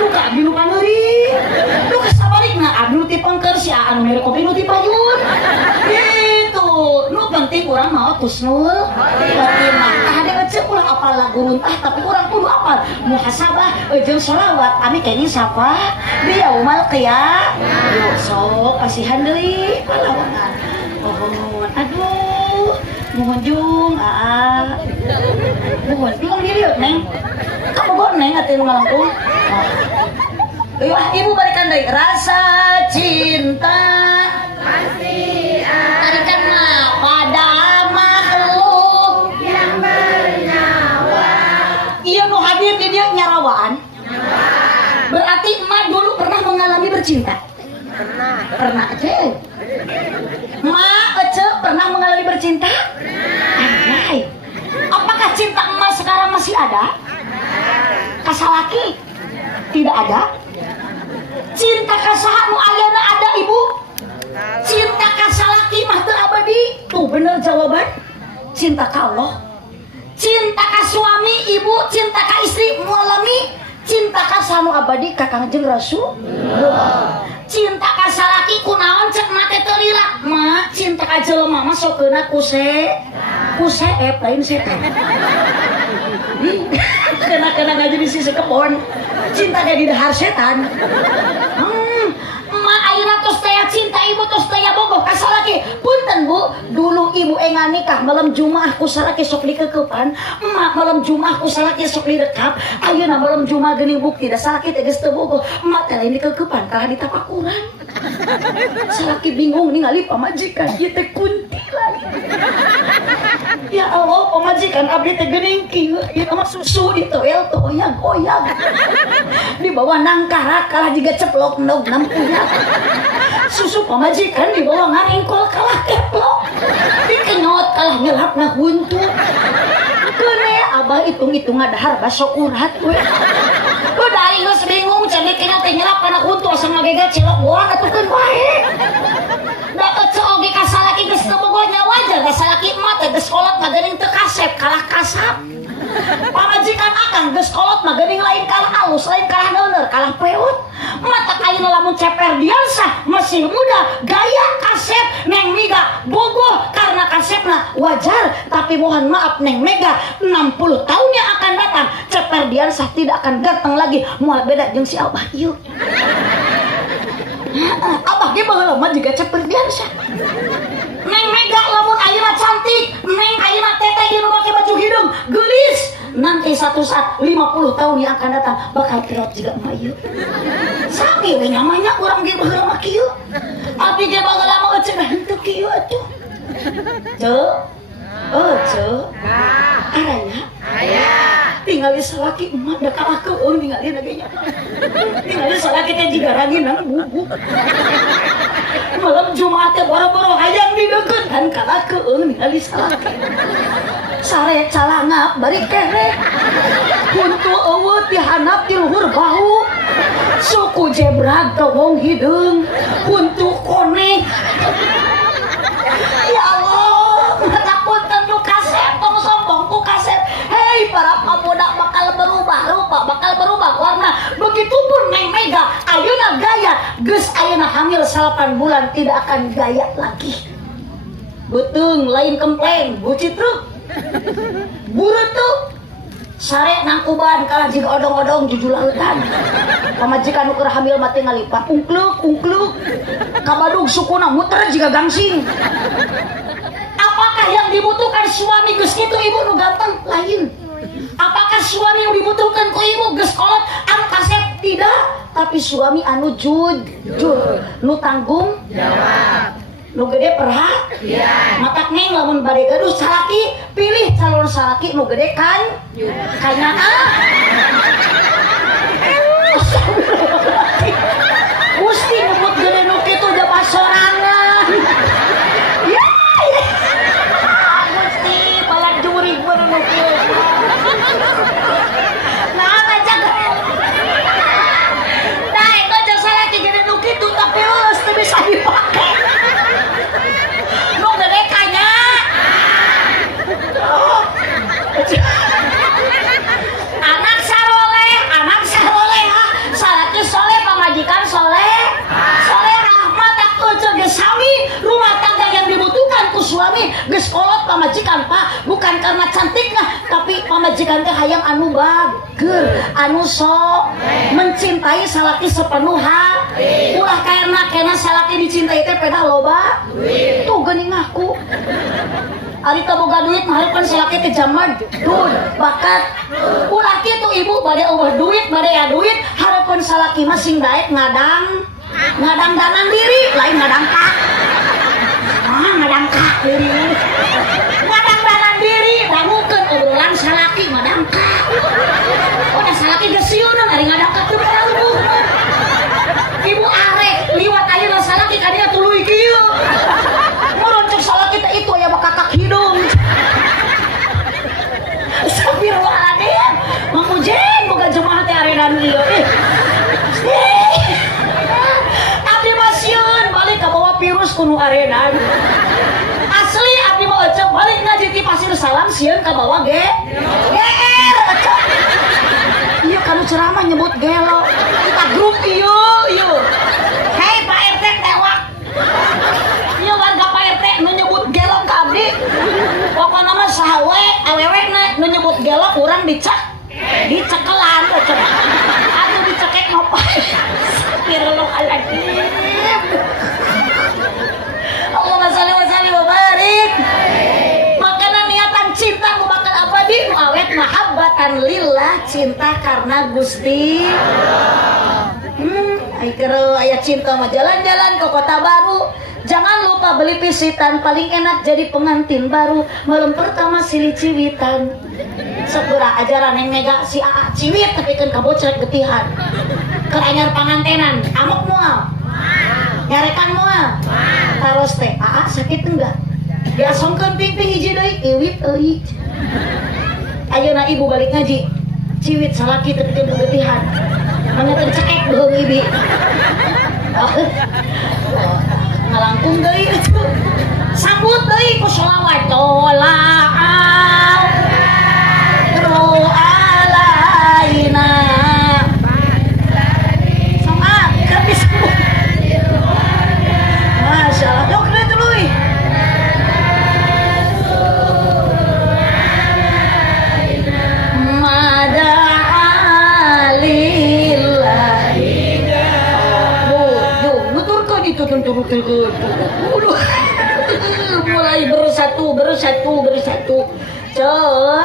nu ka abdi nu paneuring nu ka sabalikna abdi nu ti pengker si anu mere kopi nu ti payun gitu nu penting urang maot husnul khotimah ade eceuk ulah apal lagu runtah tapi urang kudu apal muhasabah jeung sholawat ami kenging sapa di yaumul qiyamah sok kasihan deui alawangan mohon aduh mohon jung mohon bingung diri neng kamu gon neng atuh nu ngalangkung ibu barikan deui rasa cinta masih tarikan mah pada makhluk yang bernyawa iya nu hadir di dia nyarawaan berarti emak dulu pernah mengalami bercinta pernah cek emak cek pernah mengalami bercinta anjay apakah cinta emak sekarang masih ada kasalaki tidak ada cinta kasaha nu ayeuna ada ibu cinta kasalaki mah teu abadi tuh bener jawaban cinta ka Allah cinta ka suami ibu cinta ka istri mualami cinta ka sanu abadi ka Kangjeng Rasulullah cinta ka salaki kunaon cek mate teu lila mah cinta ka jelema mah sokeuna kuseep lain setan kena ngaji di sisi kebon cinta kayak di dahar setan ma ayeuna tos teh cinta ibu tos teh bogoh ka salaki punten bu dulu ibu engan nikah malam Jumaah ku salaki sok dikeukepan emak malam Jumaah ku salaki sok direkap ayeuna malam Jumaah geuning bukti da salaki teh geus teu bogoh emak teh lain dikeukepan tah ditapakuran salaki bingung ningali pamajikan ieu teh kuntilan ya Allah pamajikan abdi teh geuning kieu ieu mah susu ditoel teu oyang-oyang di bawah nangkara kalah jiga ceplok ndog nampunya susu pamajikan di bawah ngarengkol kalah keplok dikenyot kalah ngelap ngahuntut kene abah hitung-hitung ngadahar baso urat we udah geus bingung cenah kenyot teh nyelap kana huntu asa ngagegat cilok wah atukeun wae da ece oge ka salaki geus teu bogoh nyawa wajar ka salaki emat teh geus kolot mah geuning teu kasep kalah kasap pamajikan akang geus kolot mah geuning lain kalah alus lain kalah neuner kalah peut mata ayeuna lamun ceper diansah masih muda gaya kasep neng miga bogoh karena kasepna wajar tapi mohon maaf neng mega 60 tahun yang akan datang ceper diansah tidak akan datang lagi moal beda jeung si abah ieu Abah ge baheula mah juga cepet biasa. Neng Mega lamun ayeuna cantik, neng ayeuna teteh ge nu make baju hidung geulis. Nanti satu saat 50 tahun yang akan datang bakal pirot juga mah ieu. Sapi we namanya urang ge baheula mah kieu. Abi ge baheula mah cenah henteu kieu atuh. Ceu. Oh, ceu. Aranya. Aya. Tinggal salaki emak da kalah keueung ningali nagenya. Tinggal salaki teh jiga ragina bubuk. Malam Jumat teh boro-boro hayang dideukeun kalah keueung ningali salaki. Sare calangap bari kerek. Puntu eueuh dihanap di luhur bahu. Suku jebrag tobong hidung. Puntu konek. Ya Allah, ngapunten nu kasep tong sombong ku kasep. Hei para pemuda bakal berubah rupa, bakal berubah warna. Begitupun Neng Mega, ayeuna gaya, geus ayeuna hamil 8 bulan tidak akan gaya lagi. Beuteung lain kempleng, buci truk. Burutuk. Sare nangkuban kalah jiga odong-odong di julautan. Pamajikan nu keur hamil mah teh ngalipat ungkluk. Kabadug sukuna muter jiga gangsing. Apakah yang dibutuhkan suami geus kitu ibu nu ganteng? Lain. Apakah suami yang dibutuhkan ku ibu geus kolot anu kasep? Tidak, tapi suami anu jujur, nu tanggung jawab. Nu gede perhatian. Matak neng lamun bade gaduh salaki, pilih calon salaki nu gede kan? Kanyaan. Gusti nyebut gede nu kitu da pasorangan. Ya. Gusti bala jurig bener nu kitu. Nah, ngajak. Nah, itu aja salaki gede nu kitu tapi lulus teu bisa dipake. anak saroleha salaki soleh pamajikan soleh rahmat tak ujung ge sami rumah tangga yang dibutuhkan ku suami geus kolot pamajikan pak bukan karena cantiknya tapi pamajikan teh hayang anu bageur anu sok mencintai salaki sepenuh hati ulah karena salaki dicintai teh peda loba tuh geuning ngaku ari teu boga duit mahareupeun salaki teh jaman duit bakat ulah kitu ibu bade eueuh duit bade ya duit hareupeun salaki mah sing daek ngadang danan diri lain ngadang kak ngadang kak diri ngadang danan diri dangukeun obrolan salaki ngadang kak udah salaki geus sieunan ari ngadang kak teu tahu ibu arek liwat ayeuna salaki ka dieu tuluy kieu muruncuk salaki teh itu aya bakakak hidung. Astagfirullahaladzim. Mang Ujen boga jemaah teh arenan ieu. Abdi mah sieun balik ka bawa virus kuno arenan. Asli abdi mah ecek balik ngaji ti Pasir Salam sieun ka bawa GR ecek. Ieu kanu ceramah nyebut gelo. Kita grup ieu. Hei Pak RT tewak. Ieu warga Pak RT nu nyebut gelo ka abdi. Pokona mah saha we awewena nu nyebut gelo urang dicekelan ecek. Atuh dicekek ngopai. Astagfirullahaladzim. Allahumma shalli wa sallim wa barik. Makana niatan cinta ku bakal abadi nu awet mahabbatan lillah cinta karena Gusti Allah. Aya cinta mah jalan-jalan ke kota baru. Jangan lupa beli pisitan paling enak jadi pengantin baru. Malam pertama silih ciwitan. Segera ajaran Neng Mega si Aa ciwit tapi kan kabocret getihan. Keur anyar pangantenan, amok moal. Nyarekan moal. Taros teh Aa sakit enggak? Diasongkeun ping-ping hiji deui iwit euy. Ayeuna ibu balik ngaji. Ciwit salaki tapi kan getihan. Maneukeun cekek beung ibi. Ngalangkung deui sambut deui ku sholawat alaina sama keur disebut masyaallah dok deui tuluy mada alillahi didieukeun. Mulai bersatu. Cek.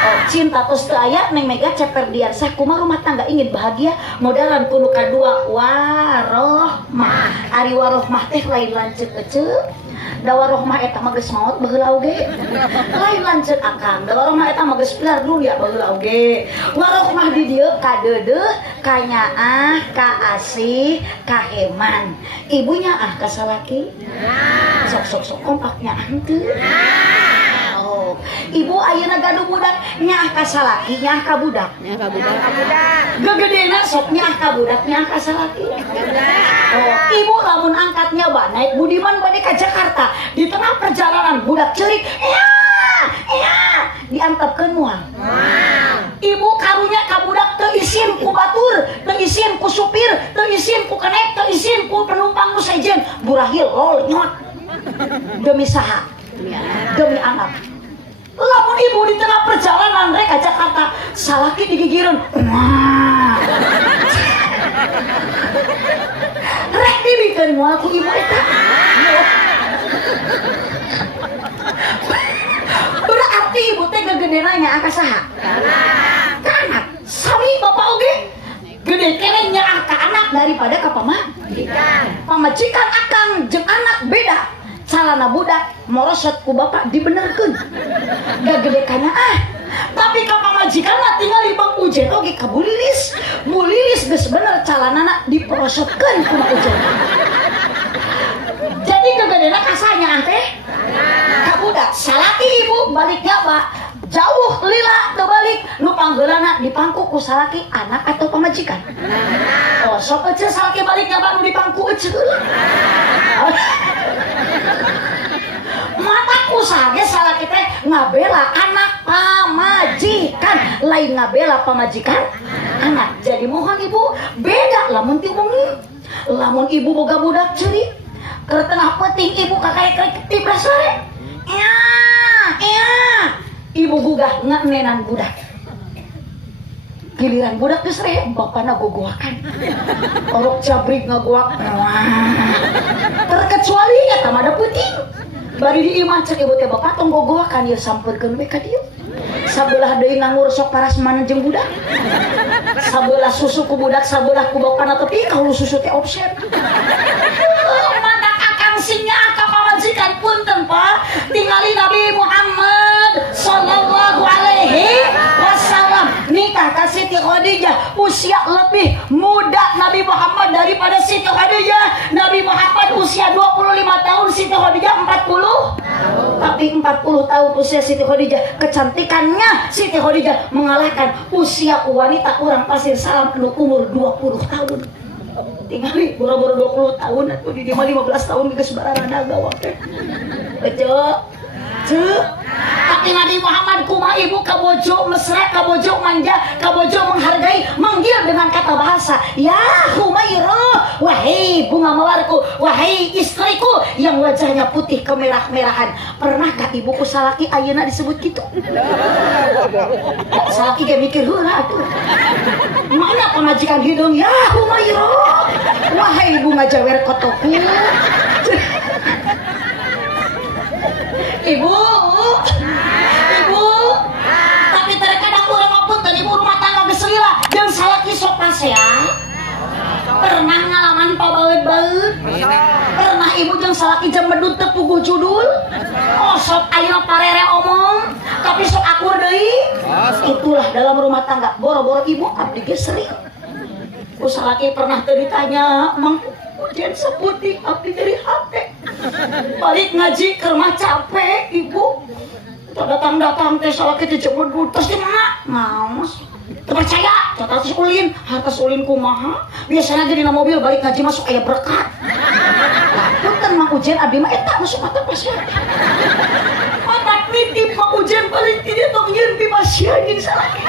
Oh, cinta tos teu aya neng mega ceper dian sah kumaha rumah tangga ingin bahagia modalan kudu kadua warohmah. Ari warohmah teh lain lanceuk eceu. Da warohmah eta mah geus maot baheula oge. Lain lanceuk akang. Da warohmah eta mah geus pilar dunia baheula oge. Warohmah di dieu ka deudeuh, ka nyaah, ka asih, ka heman. Ibunya ka salaki. Sok kompak nyaah teu. Ibu ayeuna gaduh budak nyaah ka salaki nyaah ka budak. Gegedena sok nyaah ka budak nyaah ka salaki. Ibu lamun angkatnya naik Budiman bade ka Jakarta di tengah perjalanan budak ceurik diantepkeun moal. Ibu karunya ka budak teu isin ku batur, teu isin ku supir, teu isin ku kenek, teu isin ku penumpang nu sejen. Burahil lol nyot. Demi saha? Demi anak. Lamun ibu di tengah perjalanan rek ka Jakarta salaki digigireun. Rek dibikeun moal ku ibu eta. Berarti ibu teh gegedena nya ka saha? Ka anak. Sami bapak oge gede keneh nya ka anak daripada ka pamajikan. Pamajikan akang jeung anak beda. Salana budak morosot ku bapak dibenerkeun. Gagede kana tapi ka pamajikan mah tinggal di Bang Ujen oge kabulilis. Bulilis geus bener calanana diporosotkeun ku Bang Ujen. Jadi gagedena kasanya teh ka budak. Salaki ibu baliknya Pak jauh lila teu balik nu panggeulana dipangku ku salaki anak atau pamajikan. Oh sok ece salaki baliknya Pak nu dipangku ece. Mataku saja salah kita ngabela anak pamajikan lain ngabela pamajikan anak. Jadi mohon ibu beda lamun lamun ibu boga budak ceurik keur tengah peuting ibu kakarek tibras sore ibu gugah nganenan budak. Giliran budak geus reh bapana gogoakan orok cabrik ngagoak terkecuali eta mah da peuting. Bari di imah cek ibu teh bapak tong gogoakan ieu sampeurkeun we ka dieu. Sabelah deui ngangur sok parasmanan jeung budak. Sabelah susu ku budak, sabelah ku bapana tepi kaulu susu teh offset. Mata akang sinya ka pamajikan punten Pak. Tingali Nabi Muhammad sallallahu alaihi wasallam nikah ka Siti Khadijah usia lebih muda Nabi Muhammad daripada Siti Khadijah. Nabi Muhammad usia 25 tahun, Siti Khadijah 40. Tapi 40 tahun usia Siti Khadijah, kecantikannya Siti Khadijah mengalahkan usia wanita orang Pasir Salam anu umur 20 tahun. Tingali boro-boro 20 tahun atuh di 15 tahun geus barana gawak teh. Cek tapi Nabi Muhammad kumaha ibu kabojo mesra, kabojo manja, kabojo menghargai, manggil dengan kata bahasa ya Humairah, wahai bunga mawarku, wahai istriku yang wajahnya putih kemerah-merahan. Pernahkah ibuku salaki ayeuna disebut gitu? Salaki ge mikir heula atuh. Mana pamajikan hidung ya Humairah, wahai bunga jawer kotoku. Ibu, tapi terkadang urang ngapunten ibu rumah tangga geus lila jeung salaki sok pasea. Pernah ngalaman pabaeud-baeud? Pernah ibu jeung salaki jam bedut teu puguh judul? Oh sok ayeuna parere omong, tapi sok akur deui. Itulah dalam rumah tangga. Boro-boro ibu abdi ge sering. Ku salaki pernah teu ditanya, "Mang Ujen seputing abdi dari HP." Balik ngaji ke rumah capek ibu datang teh salaki teh jemput terus di mana ngaos terpercaya atas ulin hartas ulin kumaha biasanya jadi na mobil balik ngaji masuk aya berkat punten Mang Ujen abdi mah eta masuk mata pasien otak nitip Mang Ujen balik ti dia tong nyieun pi pasien jeung salaki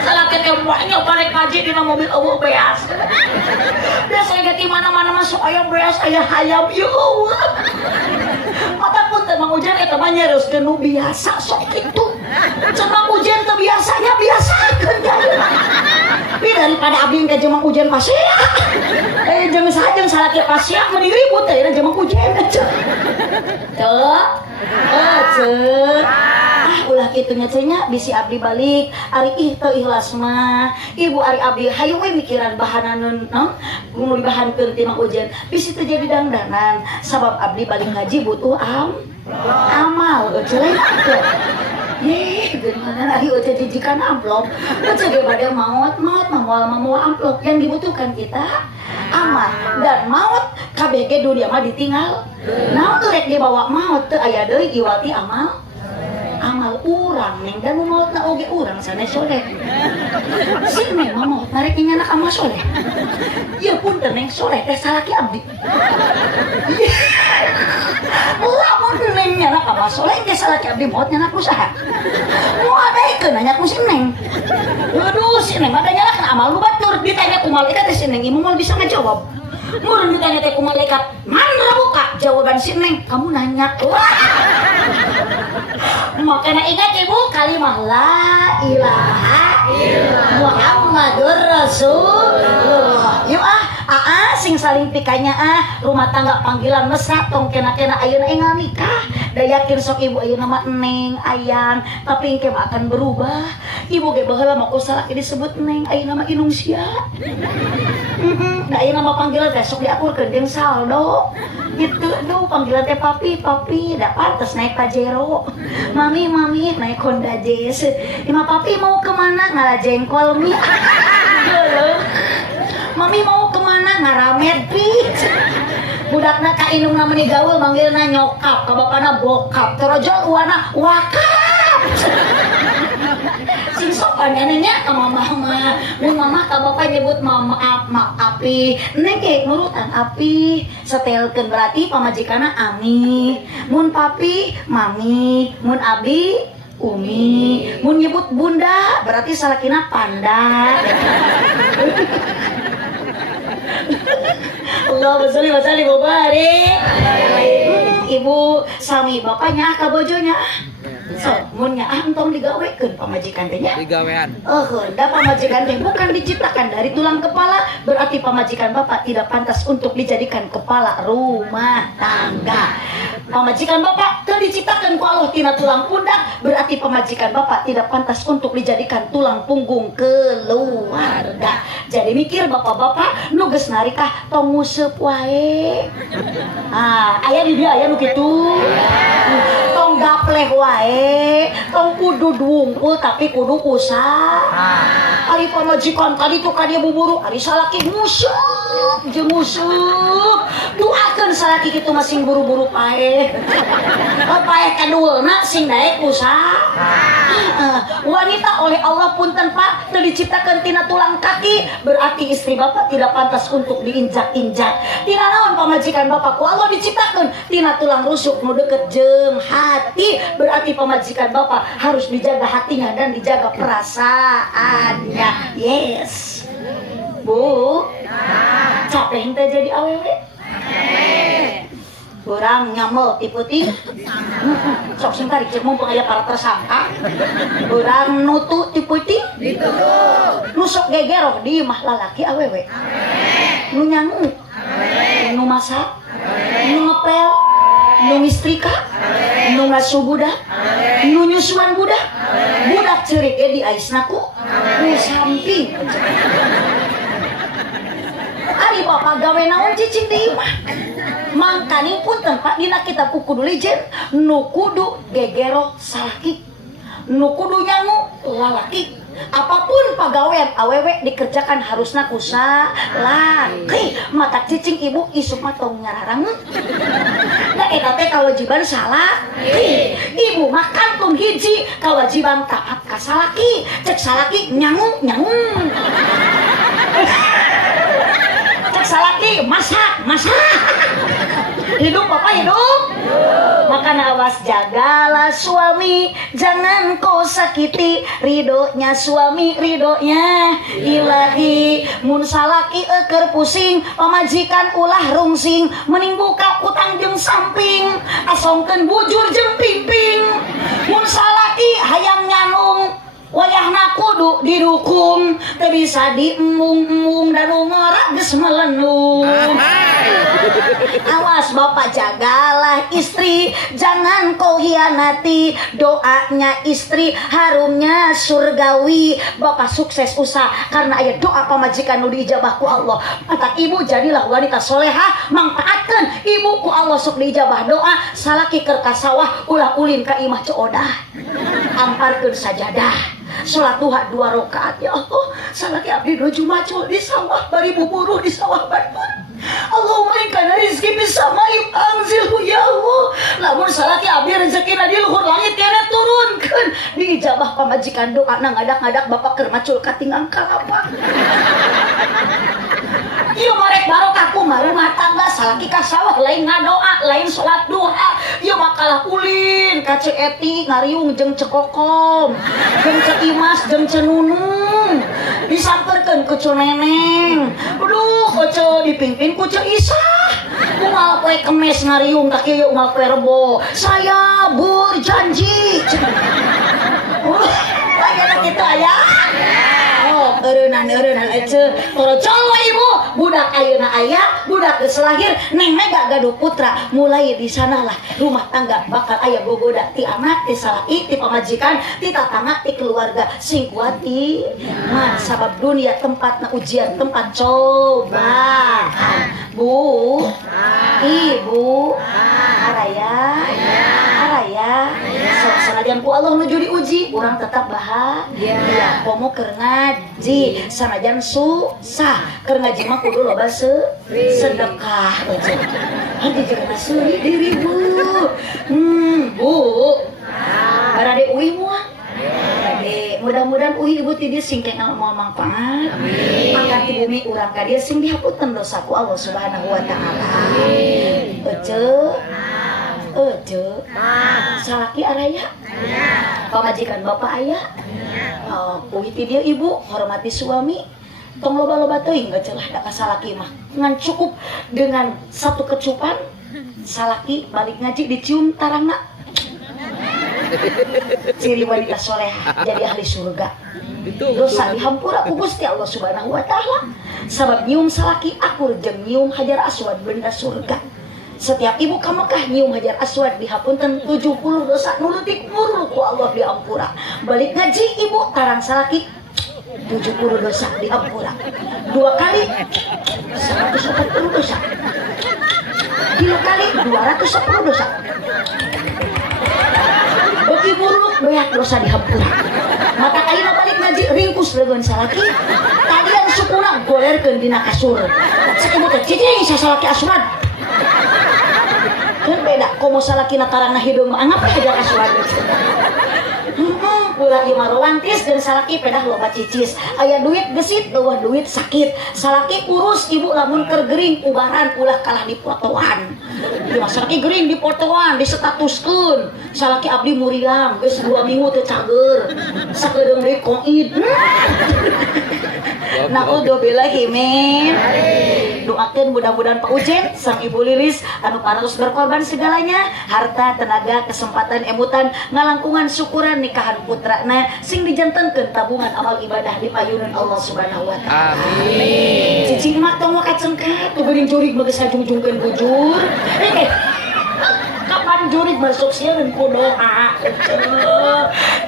salaki teh banyak balik ngaji dina mobil eueuh beas biasanya di mana-mana masuk aya beas aya hayam ya Allah. Mata punten Mang Ujen eta mah nyareuskeun nu biasa sok kitu. Can Mang Ujen teu biasanya biasakeun. Tapi daripada abdi ke jemang ujian pasea. Jangan saja salaki pasea mending ribut teh jemang ujian aja. Ulah kitunya cenah bisi abdi balik ari teu ikhlas mah ibu ari abdi hayu we mikiran bahananeun nu dibahankeun ti mah ujian bisi teu jadi dangdanan sabab abdi balik ngaji butuh amal cenah gimana ari oce jijikan amplop oce ge bade maut mau amplop yang dibutuhkan kita amal dan maut KBG dunia mah ditinggal naon tuh rek dibawa maut teu aya deui iwati amal urang neng dan mautna oge urang sanes soleh sih neng maut narek anak amal soleh ya pun neng soleh teh salaki abdi lamun neng anak amal soleh ge salaki abdi maut anak usaha mau adaikeun nanya ku si neng aduh si neng ada nyalakan amal lu batur ditanya ku malaikat si neng ieu moal bisa ngajawab mun ditanya teh ku malaikat mana buka jawaban si neng kamu nanya makanya ingat ibu kalimah la ilaha illallah Muhammadur Rasulullah yuk sing saling pikanya rumah tangga panggilan mesra tong kena-kena ayeuna enggal nikah da yakin sok ibu ayeuna mah neng ayang tapi engke akan berubah ibu ge baheula mah ku salaki disebut neng ayeuna mah inung sia da ayeuna mah panggilan teh sok diakurkeun jeung saldo gitu aduh panggilan teh papi da pantes naik Pajero mami naik Honda Jazz ima papi mau kemana ngalah jengkol mi mami mau kemana ngaramet pit budakna ka indungna meuni gaul manggilna nyokap ka bapana bokap terojol uana wakap sing sopan nya ka mama mun mama ka bapak nyebut mama api neng ge nurutan api setelkeun berarti pamajikanna ami mun papi mami mun abi umi mun nyebut bunda berarti salakina panda Allahumma sholli wa sallim wa barik ibu sami bapaknya ka bojonya so munnya antong digawekeun pamajikan teh nya digawean da pamajikan teh bukan diciptakan dari tulang kepala berarti pamajikan bapak tidak pantas untuk dijadikan kepala rumah tangga pamajikan bapak teu diciptakan ku Allah tina tulang pundak berarti pamajikan bapak tidak pantas untuk dijadikan tulang punggung keluarga jadi mikir bapak-bapak nu geus narikah tong nguseup wae aya di dia aya nu kitu tong gapleh wae tong kudu wungkul tapi kudu usaha ari pamajikan tadi tuh ka dia buburu ari salaki nguseup jeung nguseup doakeun salaki kitu masing buru-buru paeh paeh kadueulna sing daek usaha wanita oleh Allah punten Pak teu diciptakeun tina tulang kaki berarti istri bapak tidak pantas untuk diinjak-injak tina naon pamajikan bapak ku Allah diciptakeun tina tulang rusuk nu deukeut jeung hati berarti pamajikan bapak harus dijaga hatinya dan dijaga perasaannya yes bu capek henteu jadi awewe urang nyamel ti peuting sok sing tarik cek mumpung aya para tersangka urang nutu ti peuting dituduh nu sok gegeroh di mah lalaki awewe nu nyangu nu masak nu ngepel nu ngistrika nu ngasuh budak nu nyusuan budak ceurik di aisnaku nu samping ari bapak gawe naon cicing di imah mangkani punten Pak dina kitab kudu lijen nu kudu gegero salaki nu kudu nyangu lalaki apapun pagawean awewe dikerjakan harusna ku salaki mata cicing ibu isuk mah tong ngararang da eta teh kawajiban salaki ibu makan tong hiji kawajiban taat ka salaki cek salaki nyangu cek salaki masak hidup bapak hidup makanya awas jagalah suami jangan kau sakiti ridonya suami ridonya ilahi mun salaki eker pusing pamajikan ulah rungsing mending buka utang jeung samping asongkeun bujur jeung pimping mun salaki hayang nyanung wayahna kudu didukung, teu bisa diembung-embung dan ngora geus melenung. Awas bapak, jagalah istri, jangan kau hianati. Doanya istri harumnya surgawi. Bapak sukses usaha karena aya doa pamajikan nu diijabah ku Allah. Mata ibu jadilah wanita solehah, mangpaatkeun ibu ku Allah sok diijabah doa. Salaki keur ka sawah ulah ulin ka imah coodah, amparkeun sajadah, sholat duha 2 rakaat. Ya Allah, salaki abdi nuju macul di sawah bari buburuh di sawah Bandung. Allahumma kana rizki bisama'i anzilhu ya Allah. Lamun salaki abdi rezekina di luhur langit tiada turunkeun. Diijabah pamajikan doa na ngadak-ngadak bapak keur macul katingang kalapa. Ieu marek barokah kumaha rumah tangga salaki ka sawah lain ngadoa, lain salat duha. Ieu makalah ulin ka Ceu Eti ngariung jeung Cekokom, jeung Ceu Imas jeung Ceu Nunung. Disamperkeun ku Ceu Neneng. Aduh, ku Ceu dipimpin ku Ceu Isah. Kumaha poe Kemis ngariung ka kieu umal poe Rebo. Saya berjanji. Aya kitu aya. Oh, eureunan ece. Toro Jawa ibu, budak ayeuna aya, budak geus lahir, neng mega gaduh putra. Mulai di sanalah rumah tangga bakal aya gogoda ti anak, ti salaki, ti pamajikan, ti tatangga, ti keluarga. Sing kuat ti man sabab dunia tempatna ujian, tempat cobaan. Bu, ibu, araya, sanajan ku Allah nuju diuji, urang tetap bahagia. Komo keur ngaji, sanajan susah, keur ngaji mah kudu loba sedekah. Hadi jeung suri diri bu. Bu. Barade uih moal. Mudah-mudahan uhi ibu ti dieu sing kenal moal mangpaat. Angkat ti bumi urang ka dieu sing dihapunten dosa ku Allah Subhanahu wa taala. Ece, salaki araya, pamajikan bapak aya, uhi ti dieu ibu hormati suami, tong loba-loba teuing ngecelah da ka salaki mah. Ngan cukup dengan satu kecupan, salaki balik ngaji dicium tarangna. Ciri wanita solehah jadi ahli surga. Dosa dihampura ku Gusti Allah Subhanahu wa taala. Sabab nyium salaki akur jeung nyium Hajar Aswad benda surga. Setiap ibu ka Mekah nyium Hajar Aswad dihapunten 70 dosa nu leutik murul ku Allah diampura. Balik ngaji ibu tarang salaki 70 dosa diampura. 2 kali 140 dosa. 3 kali 210 dosa. Beki buruk banyak dosa dihampura. Mata ayeuna balik ngaji ringkus leuweun salaki. Tadian sukuna golerkeun dina kasur. Sakitu teh cicing sasalaki Aswad. Kan beda komo salakina tarangna hidung angap Hajar Aswad. Ulah ieu mah romantis jeung salaki pedah loba cicis. Aya duit gesit, eueuh duit sakit. Salaki urus ibu lamun keur gering ubaran ulah kalah dipotoan. Ieu mah salaki gering dipotoan, disetatuskeun. Salaki abdi muriang geus 2 minggu teu cager. Sakedeung deui koid. Naudzubillahi min. Doakeun mudah-mudahan Pak Ujen sang Ibu Lilis anu parantos berkorban segalanya, harta, tenaga, kesempatan, emutan, ngalangkungan syukuran nikahan putrana sing dijantenkeun tabungan amal ibadah di payunan Allah Subhanahu wa taala. Amin. Cicing mah tong kacengkat tuh geuning jurig mah geus hajung-jungkeun bujur. Kapan jurig masuk sieun ku doa.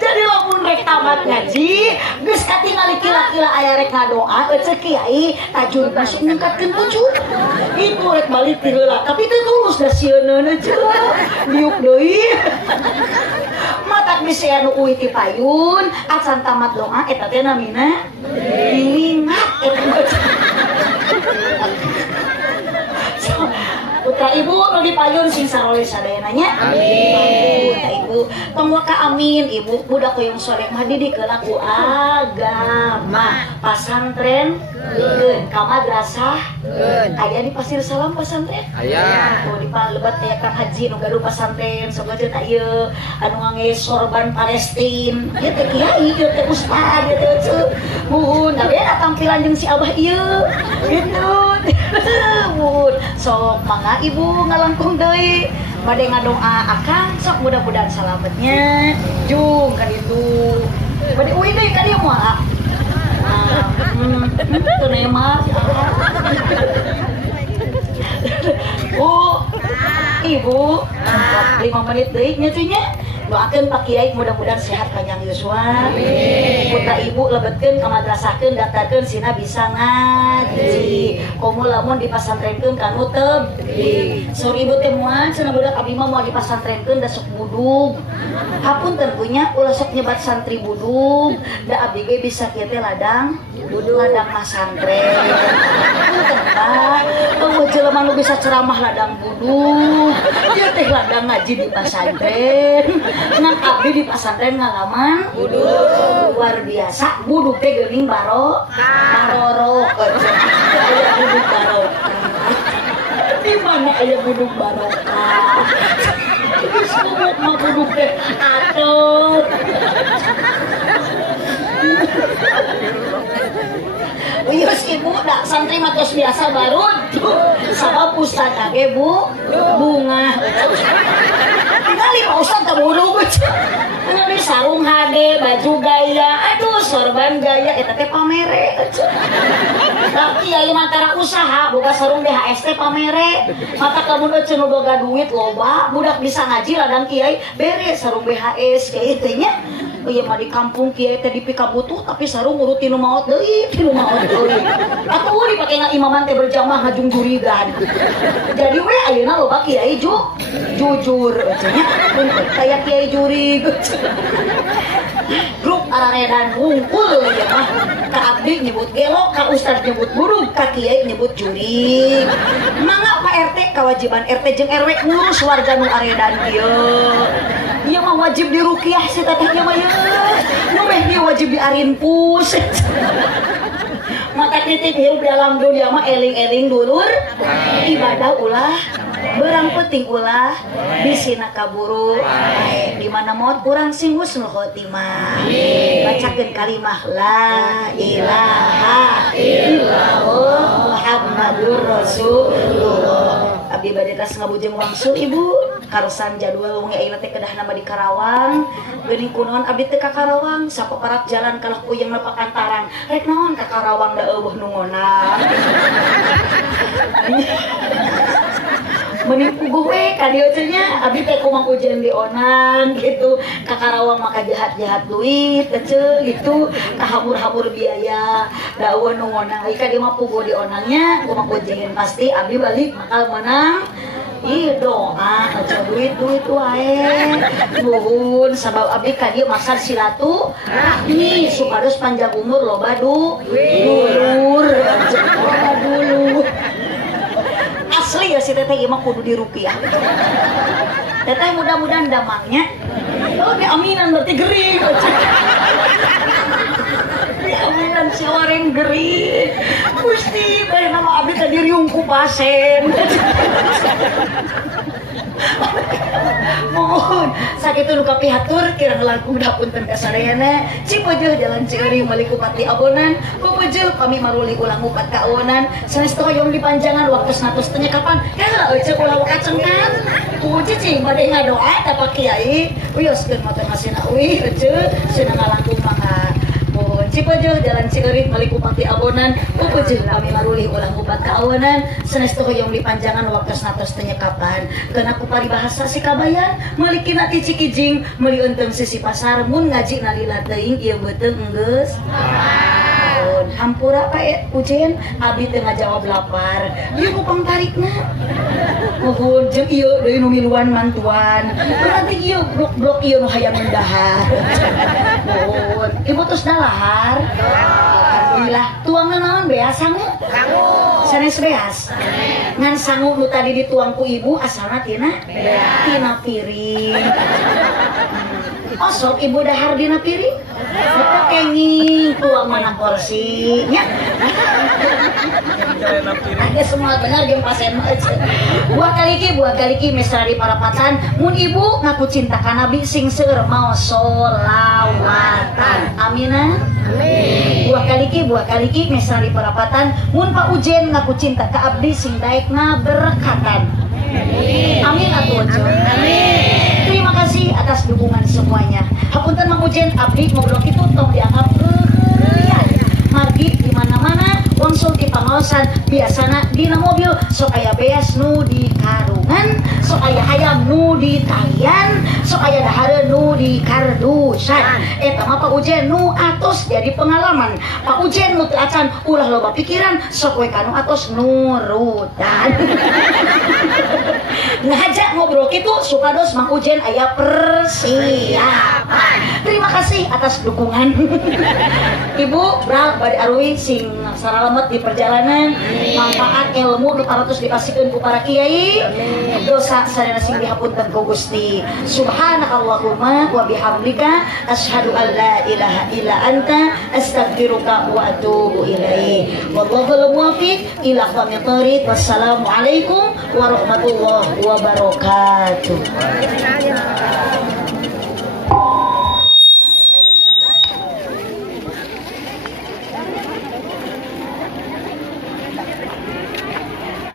Jadi lamun rek tamat ngaji, geus katingali kila-kila aya rek ngadoa, ece kiai tajur masuk ningkatkeun bujur. Itu rek balik ti heula, tapi teu tulus da sieunna cenah. Diuk deui. Matak bisi anu uih ti payun, acan tamat doa eta teh namina dilingat eta. Putra ibu nu dipayun sing saroleh sadeunanya. Amin. Putra ibu tong waka amin ibu budak yang soleh mah didikeun ku agama. Pasantren keun, ka madrasah keun. Aya di Pasir Salam pasantren? Aya. Oh di Palebat aya Kang Haji nu gaduh pasantren sok teh ieu anu ngangge sorban Palestin. Ieu teh kiai, ieu teh ustad, ieu teh muhun. Da beda tampilan jeung si Abah ieu. Gitu. Muhun. Sok mangga ibu ngalangkung deui bade ngadoa akang sok mudah-mudahan salametnya jung kan itu bade uwi deui ka dieu moal. Teu nemas. Ibu, 5 menit deui nya teh nya. Doakeun Pak Kiai mudah-mudahan sehat panjang yuswa. Putra ibu lebetkeun ka madrasahkeun daftarkeun sina bisa ngaji. Komo lamun dipasantrenkeun kanu teu. Saur ibu teh moal cenah budak abdi mah moal dipasantrenkeun da sok budug. Hapunten punya ulah sok nyebat santri budug. Da abdi ge bisa kieu teh ladang masantren. Punten Pak, eueuh jelema nu bisa ceramah ladang budug. Ieu teh ladang ngaji di pasantren. Ngan abdi di pasantren ngalaman budug luar biasa. Budug teh geuning baroro aya budug barokah di mana aya budug barokah disebut mah budug teh atuh. Wios ibu dak santri mah tos biasa barut sabab ustad ge bunga tinggali Pak Ustad keburu ngali sarung HD baju gaya aduh sorban gaya eta teh pamere tapi aya matara usaha boga sarung DHS teh pamere mata kamu cenah boga duit loba budak bisa ngaji ladang kiai beres sarung BHS kayak teh nya. Ieu mah di kampung kiai teh dipika butuh tapi sarung ngurutin nu maot deui atuh dipake ngaimaman teh berjamaah ngajung jurigan. Jadi we ayeuna loba kiai jujur cenah kayak kiai jurig. Grup araredan hungkul ya mah ka abdi nyebut gelo, ka ustad nyebut burung, ka kiai nyebut jurig. Mangga Pak RT kewajiban RT jeung RW ngurus warga nu aredan kieu. Ieu mah wajib diruqyah si teteh mah ye. Nu meh dia wajib diarinpus. Mata titik hirup dalam dunia mah eling-eling dulur ibadah ulah berang penting ulah bisina kaburu di mana maut kurang sing husnul khotimah. Bacakeun kalimah la ilaha illallah Muhammadur Rasulullah. Abdi bade tas ngabujeng wangsul ibu karosan jadwal wong ayeuna teh kedah nama di Karawang geuning kunaon abdi teh ka Karawang sapaparat jalan kalah puyeng nepa kantaran rek naon ka Karawang da eueuh nu ngonang menipu gue ka dieu teh nya abdi teh kumaha ujian di onang gitu ka Karawang maka jahat-jahat duit teh gitu ka hamur-hamur biaya da eueuh nu ngonang ka dieu mah puguh di onangnya kumaha ujian pasti abdi balik bakal menang. Ih doa aja duit wae nuhun sabab abdi ka dieu maksad silaturahmi supados panjang umur loba dulur dulu asli ya si teteh ieu mah kudu diruqyah. Teteh mudah-mudahan damangnya oh diaminan berarti gering diaminan sawareng gering Gusti bae nama abdi teh diriung ku pasien. Mohon sakitu nu kapihatur kirang langkung dapunten kasadayana Cipeujuh Jalan Cieuring Bali Kupati Abonan Kupeujuh kami maruli ulang upat kaonan sanes hoyong dipanjangan waktu satus tanya kapan heula ceuk ulah kacengkan puji cing bade ngadoa ta Pak Kiai wioskeun motor masina uih ceuk cenah ngalangkung mangga. Cipeujuh Jalan Cieuring Bali Kupati Abonan Kupeujuh kami maruli ulang upat kaonan sanes hoyong dipanjangan waktu satus tanya kapan keuna ku paribahasa si kabayan meuli kina ti Cikijing meuli eunteng sisi pasar mun ngaji nalila teuing ieu beuteung enggeus hampura Pak Ujen abdi teu ngajawab lapar ieu nu pangtarikna nuhun jeung ieu deui nu miluan mantuan berarti ieu blok-blok ieu nu hayang mendahar nuhun ibu tos dalahar alhamdulillah tuangna naon beas sangu sanes beas ngan sangu nu tadi dituang ku ibu asalna tina piring osok ibu dahar dina piring eta kenging tuang mana porsinya ada semua benar jeung pasien buah kaliki mesra di parapatan mun ibu ngaku cinta ka nabi sing seueur maos sholawatan aminah amin buah kaliki mesra di parapatan mun Pak Ujen ngaku cinta ka abdi sing daek ngaberkatan amin atuh amin terima kasih kasih atas dukungan semuanya. Hapunten Mang Ujen, abdi ngobrol itu tong dianggap margi di mana-mana, wangsul di pangaosan biasana dina mobil sok aya beas nu di karungan, sok aya hayam nu di tayan, sok aya dahare nu di kardusan. Eta mah Pak Ujen nu atos jadi pengalaman. Pak Ujen nu teu acan ulah loba pikiran, sok we kanu atos nurutan. Ngajak ngobrol kitu supados Mang Ujen aya persiapan. Terima kasih atas dukungan. Ibu, Bra, bade arwi sing saralamet di perjalanan, manfaat ilmu nu parantos dipasikeun ku para kiai, dosa sadana sing dihapunten ku Gusti. Subhanakallahumma wa bihamdika asyhadu an la ilaha illa anta astaghfiruka wa atubu ilaik. Wallahul muwaffiq ila aqwamit thoriq. Wassalamualaikum warahmatullahi wabarakatuh.